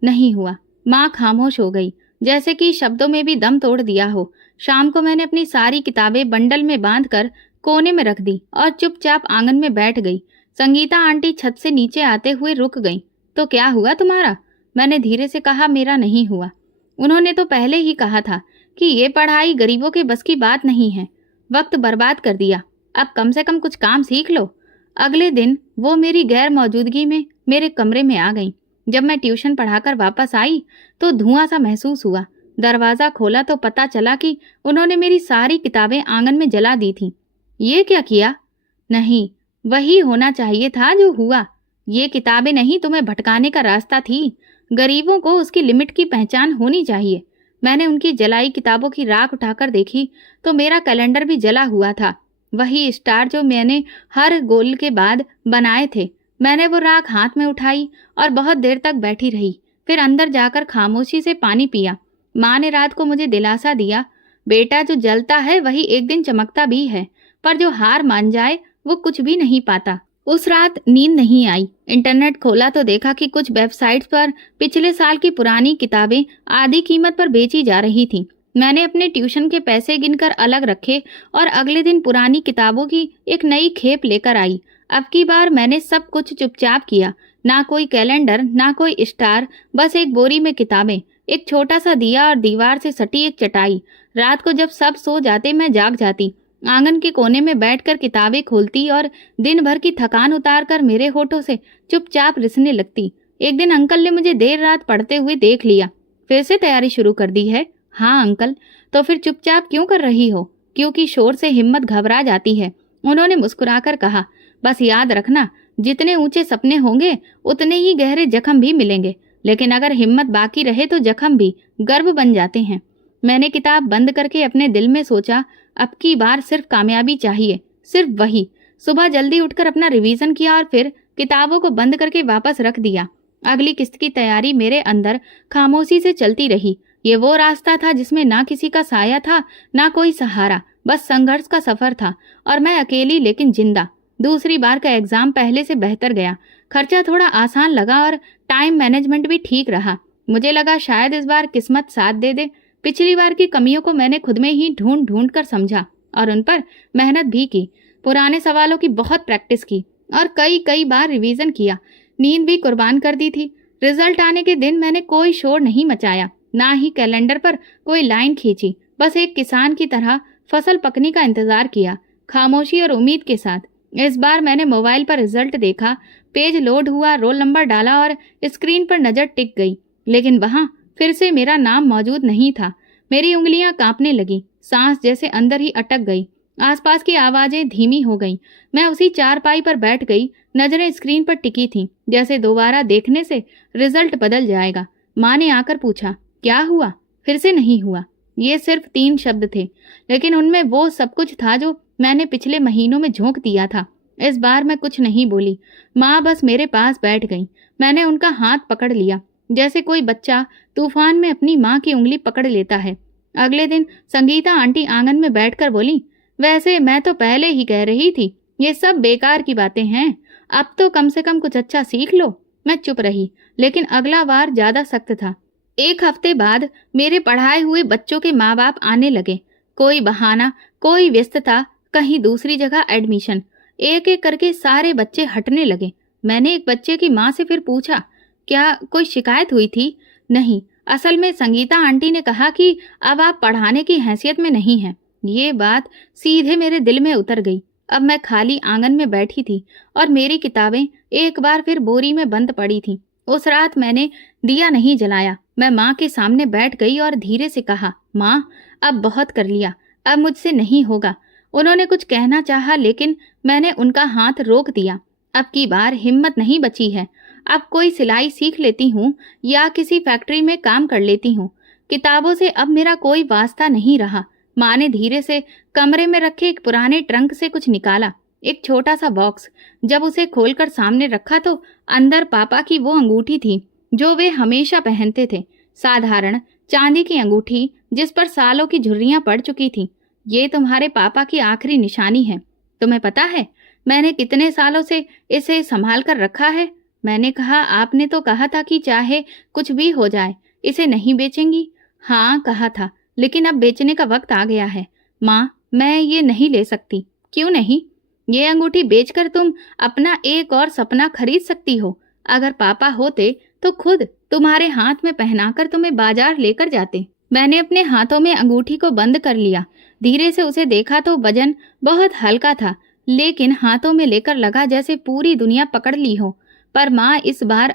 नहीं हुआ। माँ खामोश हो गई, जैसे कि शब्दों में भी दम तोड़ दिया हो। शाम को मैंने अपनी सारी किताबें बंडल में बांधकर कोने में रख दी और चुपचाप आंगन में बैठ गई। संगीता आंटी छत से नीचे आते हुए रुक गई। तो क्या हुआ तुम्हारा? मैंने धीरे से कहा, मेरा नहीं हुआ। उन्होंने तो पहले ही कहा था कि ये पढ़ाई गरीबों के बस की बात नहीं है। वक्त बर्बाद कर दिया, अब कम से कम कुछ काम सीख लो। अगले दिन वो मेरी गैर मौजूदगी में मेरे कमरे में आ गई। जब मैं ट्यूशन पढ़ाकर वापस आई तो धुआं सा महसूस हुआ। दरवाजा खोला तो पता चला कि उन्होंने मेरी सारी किताबें आंगन में जला दी थी। ये क्या किया? नहीं, वही होना चाहिए था जो हुआ। ये किताबें नहीं, तुम्हें भटकाने का रास्ता थी। गरीबों को उसकी लिमिट की पहचान होनी चाहिए। मैंने उनकी जलाई किताबों की राख उठाकर देखी तो मेरा कैलेंडर भी जला हुआ था, वही स्टार जो मैंने हर गोल के बाद बनाए थे। मैंने वो राख हाथ में उठाई और बहुत देर तक बैठी रही। फिर अंदर जाकर खामोशी से पानी पिया। माँ ने रात को मुझे दिलासा दिया, बेटा जो जलता है वही एक दिन चमकता भी है, पर जो हार मान जाए वो कुछ भी नहीं पाता। उस रात नींद नहीं आई। इंटरनेट खोला तो देखा कि कुछ वेबसाइट्स पर पिछले साल की पुरानी किताबें आधी कीमत पर बेची जा रही थीं। मैंने अपने ट्यूशन के पैसे गिनकर अलग रखे और अगले दिन पुरानी किताबों की एक नई खेप लेकर आई। अब की बार मैंने सब कुछ चुपचाप किया, ना कोई कैलेंडर, ना कोई स्टार, बस एक बोरी में किताबें, एक छोटा सा दिया और दीवार से सटी एक चटाई। रात को जब सब सो जाते मैं जाग जाती, आंगन के कोने में बैठकर किताबें खोलती और दिन भर की थकान उतारकर मेरे होठों से चुपचाप रिसने लगती। एक दिन अंकल ने मुझे देर रात पढ़ते हुए देख लिया। फिर से तैयारी शुरू कर दी है? हाँ अंकल। तो फिर चुपचाप क्यों कर रही हो? क्योंकि शोर से हिम्मत घबरा जाती है, उन्होंने मुस्कुराकर कहा। बस याद रखना, जितने ऊंचे सपने होंगे उतने ही गहरे जख्म भी मिलेंगे, लेकिन अगर हिम्मत बाकी रहे तो जख्म भी गर्व बन जाते हैं। मैंने किताब बंद करके अपने दिल में सोचा, अब की बार सिर्फ कामयाबी चाहिए, सिर्फ वही। सुबह जल्दी उठकर अपना रिवीजन किया और फिर किताबों को बंद करके वापस रख दिया। अगली किस्त की तैयारी मेरे अंदर खामोशी से चलती रही। ये वो रास्ता था जिसमें ना किसी का साया था, ना कोई सहारा, बस संघर्ष का सफर था और मैं अकेली लेकिन जिंदा। दूसरी बार का एग्जाम पहले से बेहतर गया। खर्चा थोड़ा आसान लगा और टाइम मैनेजमेंट भी ठीक रहा। मुझे लगा शायद इस बार किस्मत साथ दे दे। पिछली बार की कमियों को मैंने खुद में ही ढूंढ ढूंढ कर समझा और उन पर मेहनत भी की। पुराने सवालों की बहुत प्रैक्टिस की और कई बार रिवीजन किया। नींद भी कुर्बान कर दी थी। रिजल्ट आने के दिन मैंने कोई शोर नहीं मचाया, ना ही कैलेंडर पर कोई लाइन खींची। बस एक किसान की तरह फसल पकने का इंतजार किया, खामोशी और उम्मीद के साथ। इस बार मैंने मोबाइल पर रिजल्ट देखा, पेज लोड हुआ, रोल नंबर डाला और स्क्रीन पर नजर टिक गई, लेकिन वहां फिर से मेरा नाम मौजूद नहीं था। मेरी उंगलियां कांपने लगी, सांस जैसे अंदर ही अटक गई, आसपास की आवाजें धीमी हो गईं। मैं उसी चारपाई पर बैठ गई, नजरें स्क्रीन पर टिकी थीं, जैसे दोबारा देखने से रिजल्ट बदल जाएगा। माँ ने आकर पूछा, क्या हुआ? फिर से नहीं हुआ। ये सिर्फ 3 शब्द थे, लेकिन उनमें वो सब कुछ था जो मैंने पिछले महीनों में झोंक दिया था। इस बार मैं कुछ नहीं बोली। माँ बस मेरे पास बैठ गई। मैंने उनका हाथ पकड़ लिया, जैसे कोई बच्चा तूफान में अपनी माँ की उंगली पकड़ लेता है। अगले दिन संगीता आंटी आंगन में बैठकर बोली, वैसे मैं तो पहले ही कह रही थी, ये सब बेकार की बातें हैं, अब तो कम से कम कुछ अच्छा सीख लो। मैं चुप रही, लेकिन अगला वार ज्यादा सख्त था। 1 हफ्ते बाद मेरे पढ़ाए हुए बच्चों के माँ बाप आने लगे। कोई बहाना, कोई व्यस्तता, कहीं दूसरी जगह एडमिशन। एक एक करके सारे बच्चे हटने लगे। मैंने एक बच्चे की माँ से फिर पूछा, क्या कोई शिकायत हुई थी? नहीं, असल में संगीता आंटी ने कहा कि अब आप पढ़ाने की हैसियत में नहीं हैं। ये बात सीधे मेरे दिल में उतर गई। अब मैं खाली आंगन में बैठी थी और मेरी किताबें एक बार फिर बोरी में बंद पड़ी थीं। उस रात मैंने दिया नहीं जलाया। मैं माँ के सामने बैठ गई और धीरे से कहा, माँ अब बहुत कर लिया, अब मुझसे नहीं होगा। उन्होंने कुछ कहना चाहा, लेकिन मैंने उनका हाथ रोक दिया। अब की बार हिम्मत नहीं बची है। अब कोई सिलाई सीख लेती हूँ या किसी फैक्ट्री में काम कर लेती हूँ। किताबों से अब मेरा कोई वास्ता नहीं रहा। माँ ने धीरे से कमरे में रखे एक पुराने ट्रंक से कुछ निकाला, एक छोटा सा बॉक्स। जब उसे खोलकर सामने रखा तो अंदर पापा की वो अंगूठी थी जो वे हमेशा पहनते थे, साधारण चांदी की अंगूठी जिस पर सालों की झुर्रियां पड़ चुकी थीं। ये तुम्हारे पापा की आखिरी निशानी है। तुम्हें पता है मैंने कितने सालों से इसे संभाल कर रखा है? मैंने कहा, आपने तो कहा था कि चाहे कुछ भी हो जाए इसे नहीं बेचेंगी। हाँ कहा था, लेकिन अब बेचने का वक्त आ गया है। माँ मैं ये नहीं ले सकती। क्यों नहीं? ये अंगूठी बेचकर तुम अपना एक और सपना खरीद सकती हो। अगर पापा होते तो खुद तुम्हारे हाथ में पहनाकर तुम्हें बाजार लेकर जाते। मैंने अपने हाथों में अंगूठी को बंद कर लिया। धीरे से उसे देखा तो वजन बहुत हल्का था, लेकिन हाथों में लेकर लगा जैसे पूरी दुनिया पकड़ ली हो। पर माँ इस बार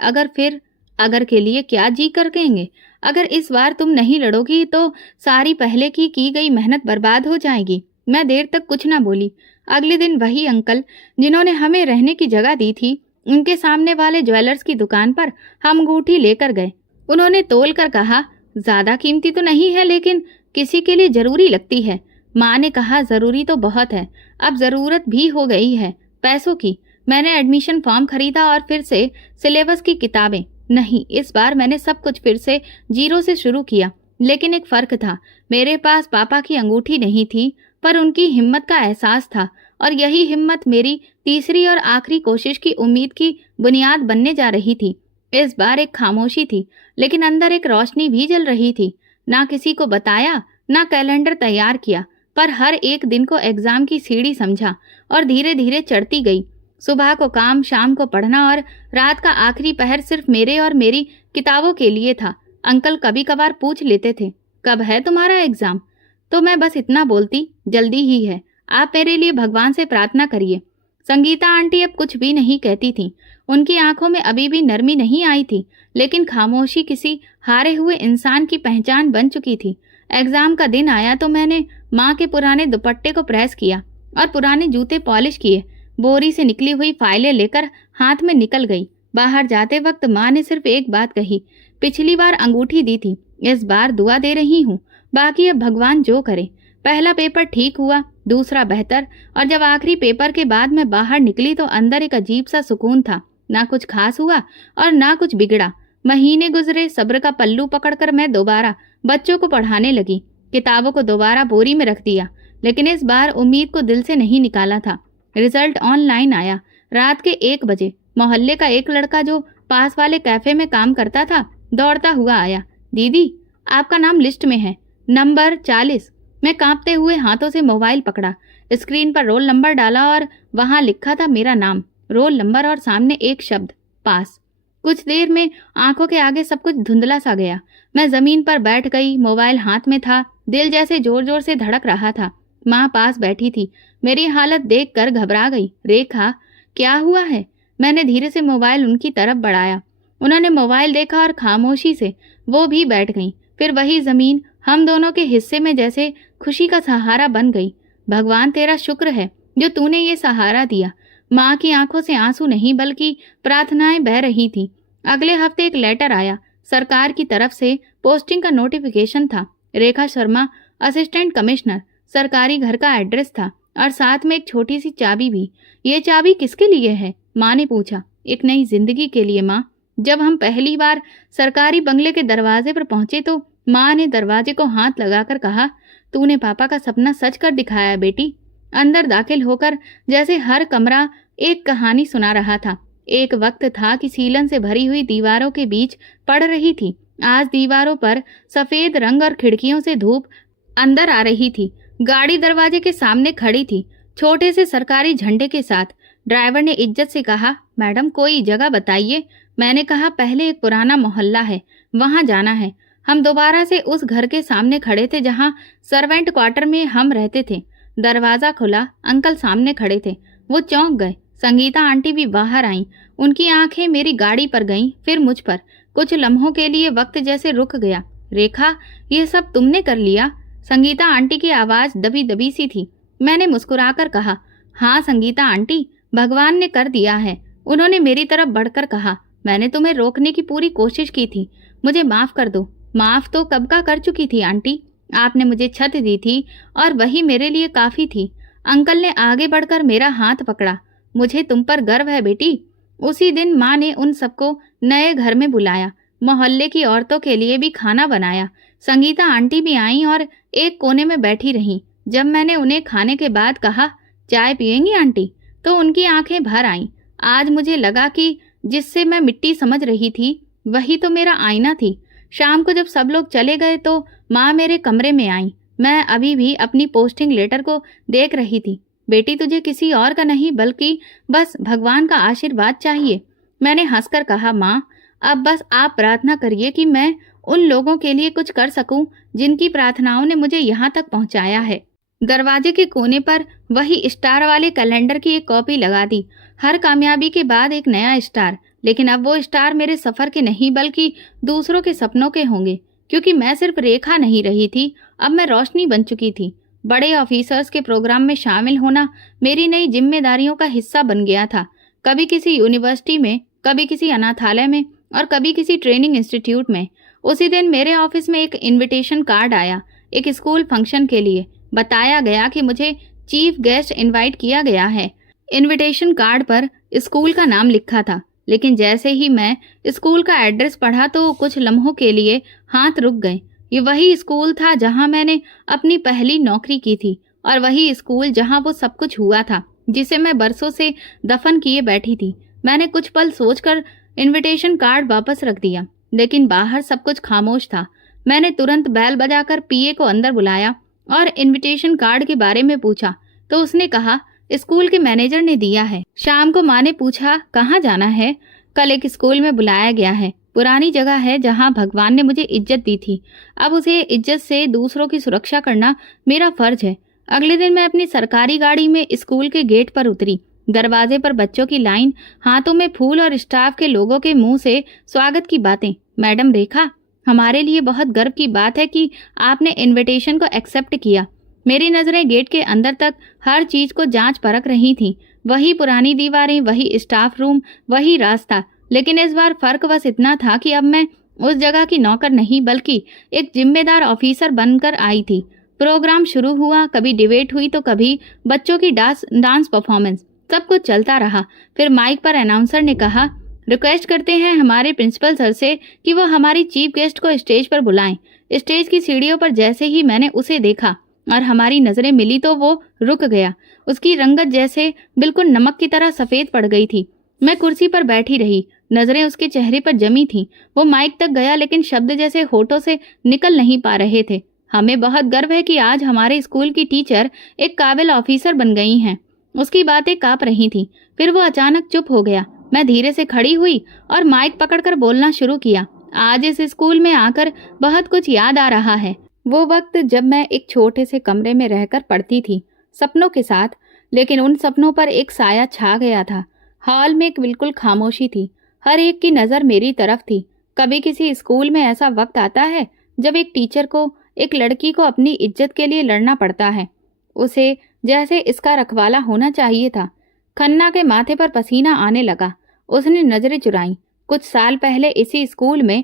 अगर के लिए क्या जी कर कहेंगे? अगर इस बार तुम नहीं लड़ोगी तो सारी पहले की गई मेहनत बर्बाद हो जाएगी। मैं देर तक कुछ ना बोली। अगले दिन वही अंकल जिन्होंने हमें रहने की जगह दी थी, उनके सामने वाले ज्वेलर्स की दुकान पर हम अंगूठी लेकर गए। उन्होंने तोल कर कहा, ज्यादा कीमती तो नहीं है, लेकिन किसी के लिए जरूरी लगती है। माँ ने कहा, जरूरी तो बहुत है, अब जरूरत भी हो गई है पैसों की। मैंने एडमिशन फॉर्म खरीदा और फिर से सिलेबस की किताबें। नहीं, इस बार मैंने सब कुछ फिर से जीरो से शुरू किया, लेकिन एक फर्क था, मेरे पास पापा की अंगूठी नहीं थी, पर उनकी हिम्मत का एहसास था, और यही हिम्मत मेरी तीसरी और आखिरी कोशिश की उम्मीद की बुनियाद बनने जा रही थी। इस बार एक खामोशी थी, लेकिन अंदर एक रोशनी भी जल रही थी। ना किसी को बताया, ना कैलेंडर तैयार किया, पर हर एक दिन को एग्जाम की सीढ़ी समझा और धीरे धीरे चढ़ती गई। सुबह को काम, शाम को पढ़ना, और रात का आखिरी पहर सिर्फ मेरे और मेरी किताबों के लिए था। अंकल कभी कभार पूछ लेते थे, कब है तुम्हारा एग्जाम? तो मैं बस इतना बोलती, जल्दी ही है, आप मेरे लिए भगवान से प्रार्थना करिए। संगीता आंटी अब कुछ भी नहीं कहती थी। उनकी आंखों में अभी भी नरमी नहीं आई थी, लेकिन खामोशी किसी हारे हुए इंसान की पहचान बन चुकी थी। एग्जाम का दिन आया तो मैंने माँ के पुराने दुपट्टे को प्रेस किया और पुराने जूते पॉलिश किए। बोरी से निकली हुई फाइलें लेकर हाथ में निकल गई। बाहर जाते वक्त माँ ने सिर्फ एक बात कही, पिछली बार अंगूठी दी थी, इस बार दुआ दे रही हूँ, बाकी अब भगवान जो करे। पहला पेपर ठीक हुआ, दूसरा बेहतर, और जब आखिरी पेपर के बाद मैं बाहर निकली तो अंदर एक अजीब सा सुकून था। ना कुछ खास हुआ और ना कुछ बिगड़ा। महीने गुजरे, सब्र का पल्लू पकड़कर मैं दोबारा बच्चों को पढ़ाने लगी, किताबों को दोबारा बोरी में रख दिया, लेकिन इस बार उम्मीद को दिल से नहीं निकाला था। रिजल्ट ऑनलाइन आया। रात के 1 बजे मोहल्ले का एक लड़का जो पास वाले कैफे में काम करता था, दौड़ता हुआ आया। दीदी, आपका नाम लिस्ट में है, नंबर 40। मैं कांपते हुए हाथों से मोबाइल पकड़ा, स्क्रीन पर रोल नंबर डाला और वहां लिखा था मेरा नाम, रोल नंबर और सामने एक शब्द, पास। कुछ देर में आंखों के आगे सब कुछ धुंधला सा गया। मैं जमीन पर बैठ गई, मोबाइल हाथ में था, दिल जैसे जोर जोर से धड़क रहा था। माँ पास बैठी थी, मेरी हालत देखकर घबरा गई। रेखा, क्या हुआ है? मैंने धीरे से मोबाइल उनकी तरफ बढ़ाया। उन्होंने मोबाइल देखा और खामोशी से वो भी बैठ गईं। फिर वही जमीन हम दोनों के हिस्से में जैसे खुशी का सहारा बन गई। भगवान तेरा शुक्र है जो तूने ये सहारा दिया। माँ की आंखों से आंसू नहीं बल्कि प्रार्थनाएं बह रही थी। अगले हफ्ते एक लेटर आया, सरकार की तरफ से पोस्टिंग का नोटिफिकेशन था। Rekha Sharma, assistant commissioner. सरकारी घर का एड्रेस था और साथ में एक छोटी सी चाबी भी। ये चाबी किसके लिए है? माँ ने पूछा। एक नई जिंदगी के लिए माँ। जब हम पहली बार सरकारी बंगले के दरवाजे पर पहुंचे तो माँ ने दरवाजे को हाथ लगाकर कहा, तूने पापा का सपना सच कर दिखाया बेटी। अंदर दाखिल होकर जैसे हर कमरा एक कहानी सुना रहा था। एक वक्त था कि सीलन से भरी हुई दीवारों के बीच पड़ रही थी। आज दीवारों पर सफेद रंग और खिड़कियों से धूप अंदर आ रही थी। गाड़ी दरवाजे के सामने खड़ी थी, छोटे से सरकारी झंडे के साथ। ड्राइवर ने इज्जत से कहा, मैडम कोई जगह बताइए। मैंने कहा, पहले एक पुराना मोहल्ला है, वहां जाना है। हम दोबारा से उस घर के सामने खड़े थे जहां सर्वेंट क्वार्टर में हम रहते थे। दरवाजा खुला, अंकल सामने खड़े थे। वो चौंक गए। संगीता आंटी भी बाहर आईं। उनकी आंखें मेरी गाड़ी पर गईं, फिर मुझ पर। कुछ लम्हों के लिए वक्त जैसे रुक गया। रेखा, ये सब तुमने कर लिया? संगीता आंटी की आवाज दबी दबी सी थी। मैंने मुस्कुराकर कहा, हाँ संगीता आंटी, भगवान ने कर दिया है। उन्होंने मेरी तरफ बढ़कर कहा, मैंने तुम्हें रोकने की पूरी कोशिश की थी, मुझे माफ कर दो। माफ तो कब का कर चुकी थी आंटी। आपने मुझे छत दी थी और वही मेरे लिए काफी थी। अंकल ने आगे बढ़कर मेरा हाथ पकड़ा। मुझे तुम पर गर्व है बेटी। उसी दिन माँ ने उन सबको नए घर में बुलाया। मोहल्ले की औरतों के लिए भी खाना बनाया। संगीता आंटी भी आईं और एक कोने में बैठी रहीं। जब मैंने उन्हें खाने के बाद कहा, चाय पिएंगी आंटी, तो उनकी आंखें भर आईं। आज मुझे लगा कि जिससे मैं मिट्टी समझ रही थी वही तो मेरा आईना थी। शाम को जब सब लोग चले गए तो माँ मेरे कमरे में आई। मैं अभी भी अपनी पोस्टिंग लेटर को देख रही थी। बेटी, तुझे किसी और का नहीं बल्कि बस भगवान का आशीर्वाद चाहिए। मैंने हंसकर कहा, माँ अब बस आप प्रार्थना करिए कि मैं उन लोगों के लिए कुछ कर सकूं जिनकी प्रार्थनाओं ने मुझे यहाँ तक पहुँचाया है। दरवाजे के कोने पर वही स्टार वाले कैलेंडर की एक कॉपी लगा दी। हर कामयाबी के बाद एक नया स्टार, लेकिन अब वो स्टार मेरे सफर के नहीं बल्कि दूसरों के सपनों के होंगे। क्योंकि मैं सिर्फ रेखा नहीं रही थी, अब मैं रोशनी बन चुकी थी। बड़े ऑफिसर्स के प्रोग्राम में शामिल होना मेरी नई जिम्मेदारियों का हिस्सा बन गया था। कभी किसी यूनिवर्सिटी में, कभी किसी अनाथालय में और कभी किसी ट्रेनिंग इंस्टीट्यूट में। उसी दिन मेरे ऑफिस में एक इनविटेशन कार्ड आया, एक स्कूल फंक्शन के लिए। बताया गया कि मुझे चीफ गेस्ट इनवाइट किया गया है। इनविटेशन कार्ड पर स्कूल का नाम लिखा था, लेकिन जैसे ही मैं स्कूल का एड्रेस पढ़ा तो कुछ लम्हों के लिए हाथ रुक गए। ये वही स्कूल था जहां मैंने अपनी पहली नौकरी की थी, और वही स्कूल जहां वो सब कुछ हुआ था जिसे मैं बरसों से दफन किए बैठी थी। मैंने कुछ पल सोचकर इनविटेशन कार्ड वापस रख दिया, लेकिन बाहर सब कुछ खामोश था। मैंने तुरंत बैल बजाकर पीए को अंदर बुलाया और इनविटेशन कार्ड के बारे में पूछा, तो उसने कहा स्कूल के मैनेजर ने दिया है। शाम को माँ ने पूछा कहाँ जाना है? कल एक स्कूल में बुलाया गया है, पुरानी जगह है जहाँ भगवान ने मुझे इज्जत दी थी। अब उसे इज्जत से दूसरों की सुरक्षा करना मेरा फर्ज है। अगले दिन मैं अपनी सरकारी गाड़ी में स्कूल के गेट पर उतरी। दरवाजे पर बच्चों की लाइन, हाथों में फूल और स्टाफ के लोगों के मुंह से स्वागत की बातें। मैडम रेखा, हमारे लिए बहुत गर्व की बात है कि आपने इनविटेशन को एक्सेप्ट किया। मेरी नजरें गेट के अंदर तक हर चीज को जांच परख रही थीं। वही पुरानी दीवारें, वही स्टाफ रूम, वही रास्ता, लेकिन इस बार फर्क बस इतना था कि अब मैं उस जगह की नौकर नहीं बल्कि एक जिम्मेदार ऑफिसर बनकर आई थी। प्रोग्राम शुरू हुआ, कभी डिबेट हुई तो कभी बच्चों की डांस परफॉर्मेंस, सब कुछ चलता रहा। फिर माइक पर अनाउंसर ने कहा, रिक्वेस्ट करते हैं हमारे प्रिंसिपल सर से कि वो हमारी चीफ गेस्ट को स्टेज पर बुलाएं। स्टेज की सीढ़ियों पर जैसे ही मैंने उसे देखा और हमारी नजरें मिली तो वो रुक गया। उसकी रंगत जैसे बिल्कुल नमक की तरह सफेद पड़ गई थी। मैं कुर्सी पर बैठी रही, नजरें उसके चेहरे पर जमी थीं। वो माइक तक गया, लेकिन शब्द जैसे होठों से निकल नहीं पा रहे थे। हमें बहुत गर्व है कि आज हमारे स्कूल की टीचर एक काबिल ऑफिसर बन गई हैं। उसकी बातें कांप रही थीं। फिर वो अचानक चुप हो गया। मैं धीरे से खड़ी हुई और माइक पकड़कर बोलना शुरू किया। आज इस स्कूल में आकर बहुत कुछ याद आ रहा है। वो वक्त जब मैं एक छोटे से कमरे में रहकर पढ़ती थी, सपनों के साथ, लेकिन उन सपनों पर एक साया छा गया था। हॉल में एक बिल्कुल खामोशी थी। हर एक की नज़र मेरी तरफ थी। कभी किसी स्कूल में ऐसा वक्त आता है जब एक टीचर को, एक लड़की को अपनी इज्जत के लिए लड़ना पड़ता है। उसे जैसे इसका रखवाला होना चाहिए था। खन्ना के माथे पर पसीना आने लगा। उसने नजरें चुराईं। कुछ साल पहले इसी स्कूल में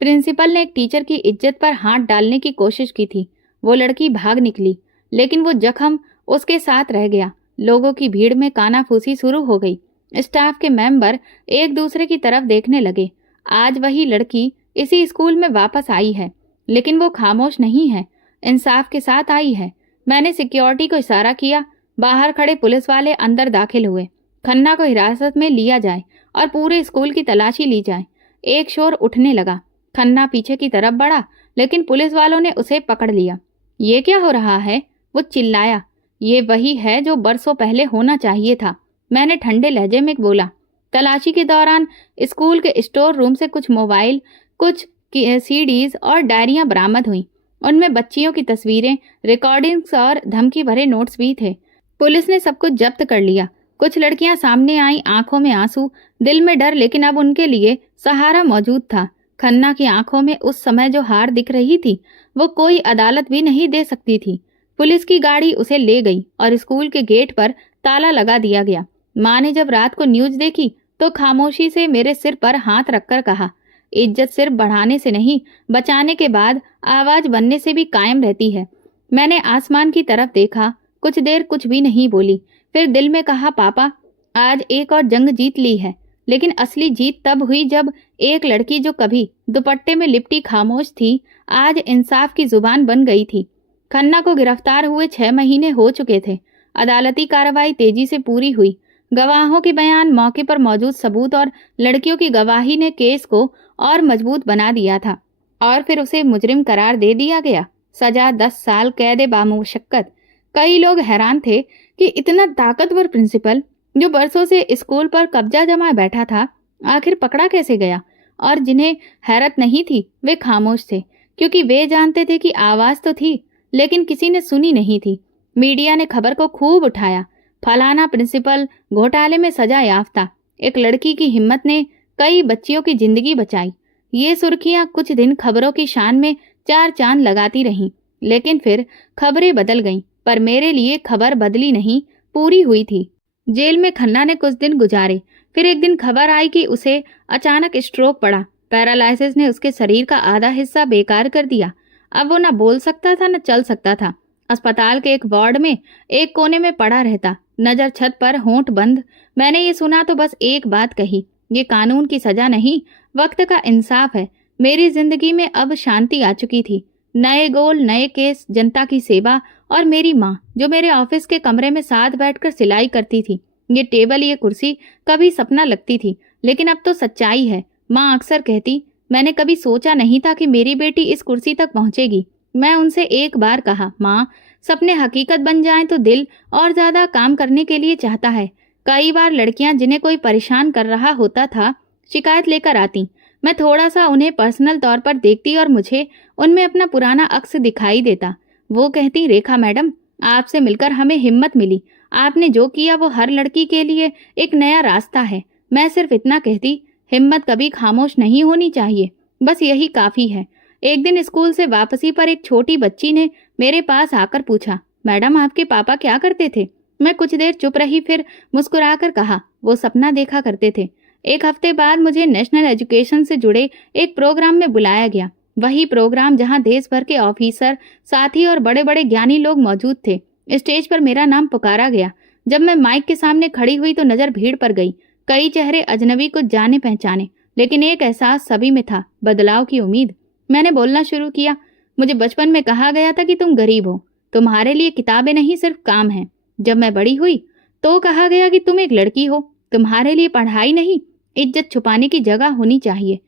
प्रिंसिपल ने एक टीचर की इज्जत पर हाथ डालने की कोशिश की थी। वो लड़की भाग निकली, लेकिन वो जख्म उसके साथ रह गया। लोगों की भीड़ में कानाफूसी शुरू हो गई। स्टाफ के मेंबर एक दूसरे की तरफ देखने लगे। आज वही लड़की इसी स्कूल में वापस आई है, लेकिन वो खामोश नहीं है, इंसाफ के साथ आई है। मैंने सिक्योरिटी को इशारा किया। बाहर खड़े पुलिस वाले अंदर दाखिल हुए। खन्ना को हिरासत में लिया जाए और पूरे स्कूल की तलाशी ली जाए। एक शोर उठने लगा। खन्ना पीछे की तरफ बढ़ा, लेकिन पुलिस वालों ने उसे पकड़ लिया। ये क्या हो रहा है? वो चिल्लाया। ये वही है जो बरसों पहले होना चाहिए था, मैंने ठंडे लहजे में बोला। तलाशी के दौरान स्कूल के स्टोर रूम से कुछ मोबाइल, कुछ सीडीज और डायरियां बरामद हुई। उनमें बच्चियों की तस्वीरें, रिकॉर्डिंग्स और धमकी भरे नोट्स भी थे। पुलिस ने सब कुछ जब्त कर लिया। कुछ लड़कियां सामने आईं, आंखों में आंसू, दिल में डर, लेकिन अब उनके लिए सहारा मौजूद था। खन्ना की आंखों में उस समय जो हार दिख रही थी, वो कोई अदालत भी नहीं दे सकती थी। पुलिस की गाड़ी उसे ले गई और स्कूल के गेट पर ताला लगा दिया गया। माँ ने जब रात को न्यूज देखी तो खामोशी से मेरे सिर पर हाथ रखकर कहा, इज्जत सिर्फ बढ़ाने से नहीं, बचाने के बाद आवाज बनने से भी कायम रहती है। मैंने आसमान की तरफ देखा। कुछ देर कुछ भी नहीं बोली। फिर दिल में कहा, पापा, आज एक और जंग जीत ली है, लेकिन असली जीत तब हुई जब एक लड़की जो कभी दुपट्टे में लिपटी खामोश थी, आज इंसाफ की जुबान बन गई थी। खन्ना को गिरफ्तार हुए 6 महीने हो चुके थे। अदालती कार्रवाई तेजी से पूरी हुई। गवाहों के बयान, मौके पर मौजूद सबूत और लड़कियों की गवाही ने केस को और मजबूत बना दिया था, और फिर उसे मुजरिम करार दे दिया गया। सजा 10 साल कैद बामुशक्कत। कई लोग हैरान थे कि इतना ताकतवर प्रिंसिपल जो बरसों से स्कूल पर कब्जा जमाए बैठा था, आखिर पकड़ा कैसे गया। और जिन्हें हैरत नहीं थी वे खामोश थे, क्योंकि वे जानते थे कि आवाज तो थी, लेकिन किसी ने सुनी नहीं थी। मीडिया ने खबर को खूब उठाया। फलाना प्रिंसिपल घोटाले में सजा याफ्ता, एक लड़की की हिम्मत ने कई बच्चियों की जिंदगी बचाई। ये सुर्खियां कुछ दिन खबरों की शान में 4 चांद लगाती रहीं, लेकिन फिर खबरें बदल गईं। पर मेरे लिए खबर बदली नहीं, पूरी हुई थी। जेल में खन्ना ने कुछ दिन गुजारे। फिर एक दिन खबर आई कि उसे अचानक स्ट्रोक पड़ा। पैरालाइसिस ने उसके शरीर का आधा हिस्सा बेकार कर दिया। अब वो न बोल सकता था न चल सकता था। अस्पताल के एक वार्ड में एक कोने में पड़ा रहता, नजर छत पर, होंठ बंद। मैंने ये सुना तो बस एक बात कही, ये कानून की सजा नहीं, वक्त का इंसाफ है। मेरी जिंदगी में अब शांति आ चुकी थी। नए गोल, नए केस, जनता की सेवा और मेरी माँ जो मेरे ऑफिस के कमरे में साथ बैठकर सिलाई करती थी। ये टेबल, ये कुर्सी कभी सपना लगती थी, लेकिन अब तो सच्चाई है। माँ अक्सर कहती, मैंने कभी सोचा नहीं था कि मेरी बेटी इस कुर्सी तक पहुंचेगी। मैं उनसे एक बार कहा, माँ, सपने हकीकत बन जाएं तो दिल और ज्यादा काम करने के लिए चाहता है। कई बार लड़कियां जिन्हें कोई परेशान कर रहा होता था शिकायत लेकर आती। मैं थोड़ा सा उन्हें पर्सनल तौर पर देखती और मुझे उनमें अपना पुराना अक्स दिखाई देता। वो कहती, रेखा मैडम, आपसे मिलकर हमें हिम्मत मिली। आपने जो किया वो हर लड़की के लिए एक नया रास्ता है। मैं सिर्फ इतना कहती, हिम्मत कभी खामोश नहीं होनी चाहिए, बस यही काफी है। एक दिन स्कूल से वापसी पर एक छोटी बच्ची ने मेरे पास आकर पूछा, मैडम आपके पापा क्या करते थे? मैं कुछ देर चुप रही, फिर मुस्कुराकर कहा, वो सपना देखा करते थे। एक हफ्ते बाद मुझे नेशनल एजुकेशन से जुड़े एक प्रोग्राम में बुलाया गया। वही प्रोग्राम जहां देश भर के ऑफिसर, साथी और बड़े बड़े ज्ञानी लोग मौजूद थे। स्टेज पर मेरा नाम पुकारा गया। जब मैं माइक के सामने खड़ी हुई तो नजर भीड़ पर गई। कई चेहरे अजनबी, कुछ जाने पहचाने, लेकिन एक एहसास सभी में था, बदलाव की उम्मीद। मैंने बोलना शुरू किया, मुझे बचपन में कहा गया था कि तुम गरीब हो, तुम्हारे लिए किताबें नहीं सिर्फ काम है। जब मैं बड़ी हुई तो कहा गया कि तुम एक लड़की हो, तुम्हारे लिए पढ़ाई नहीं, इज्जत छुपाने की जगह होनी चाहिए।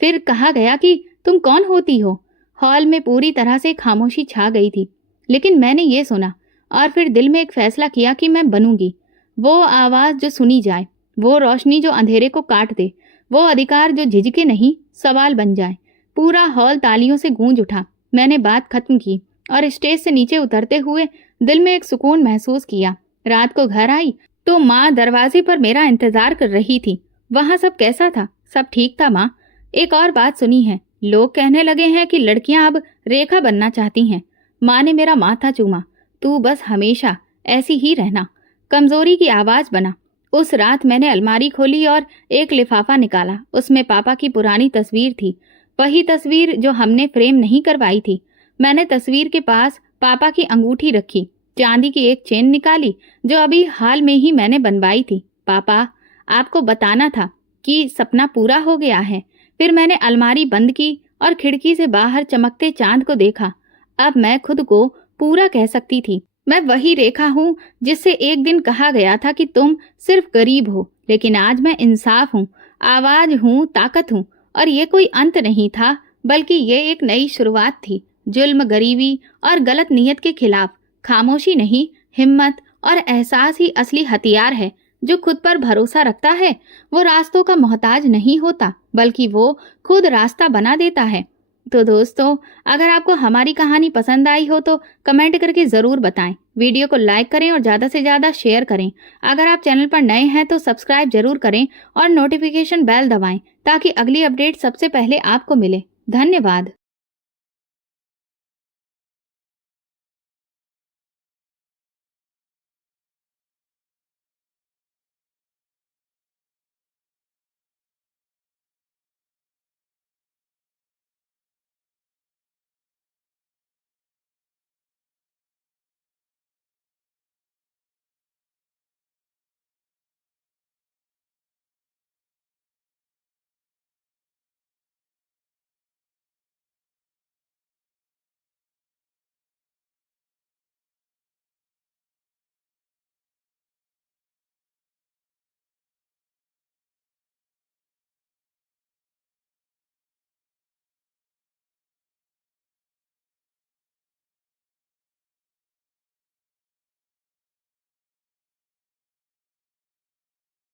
फिर कहा गया कि तुम कौन होती हो। हॉल में पूरी तरह से खामोशी छा गई थी, लेकिन मैंने ये सुना और फिर दिल में एक फैसला किया कि मैं बनूंगी वो आवाज जो सुनी जाए, वो रोशनी जो अंधेरे को काट दे, वो अधिकार जो झिझके नहीं सवाल बन जाए। पूरा हॉल तालियों से गूंज उठा। मैंने बात खत्म की और स्टेज से नीचे उतरते हुए दिल में एक सुकून महसूस किया। रात को घर आई तो माँ दरवाजे पर मेरा इंतजार कर रही थी। वहां सब कैसा था? सब ठीक था माँ। एक और बात सुनी है, लोग कहने लगे हैं कि लड़कियां अब रेखा बनना चाहती हैं। माँ ने मेरा माथा चूमा, तू बस हमेशा ऐसी ही रहना। कमजोरी की आवाज बना। उस रात मैंने अलमारी खोली और एक लिफाफा निकाला। उसमें पापा की पुरानी तस्वीर थी, वही तस्वीर जो हमने फ्रेम नहीं करवाई थी। मैंने तस्वीर के पास पापा की अंगूठी रखी, चांदी की एक चेन निकाली जो अभी हाल में ही मैंने बनवाई थी। पापा, आपको बताना था कि सपना पूरा हो गया है। फिर मैंने अलमारी बंद की और खिड़की से बाहर चमकते चांद को देखा। अब मैं खुद को पूरा कह सकती थी। मैं वही रेखा हूँ जिससे एक दिन कहा गया था कि तुम सिर्फ गरीब हो, लेकिन आज मैं इंसाफ हूँ, आवाज हूँ, ताकत हूँ। और ये कोई अंत नहीं था, बल्कि ये एक नई शुरुआत थी। जुल्म, गरीबी और गलत नीयत के खिलाफ खामोशी नहीं, हिम्मत और एहसास ही असली हथियार है। जो खुद पर भरोसा रखता है वो रास्तों का मोहताज नहीं होता, बल्कि वो खुद रास्ता बना देता है। तो दोस्तों, अगर आपको हमारी कहानी पसंद आई हो तो कमेंट करके ज़रूर बताएं। वीडियो को लाइक करें और ज़्यादा से ज़्यादा शेयर करें। अगर आप चैनल पर नए हैं तो सब्सक्राइब जरूर करें और नोटिफिकेशन बेल दबाएं ताकि अगली अपडेट सबसे पहले आपको मिले। धन्यवाद।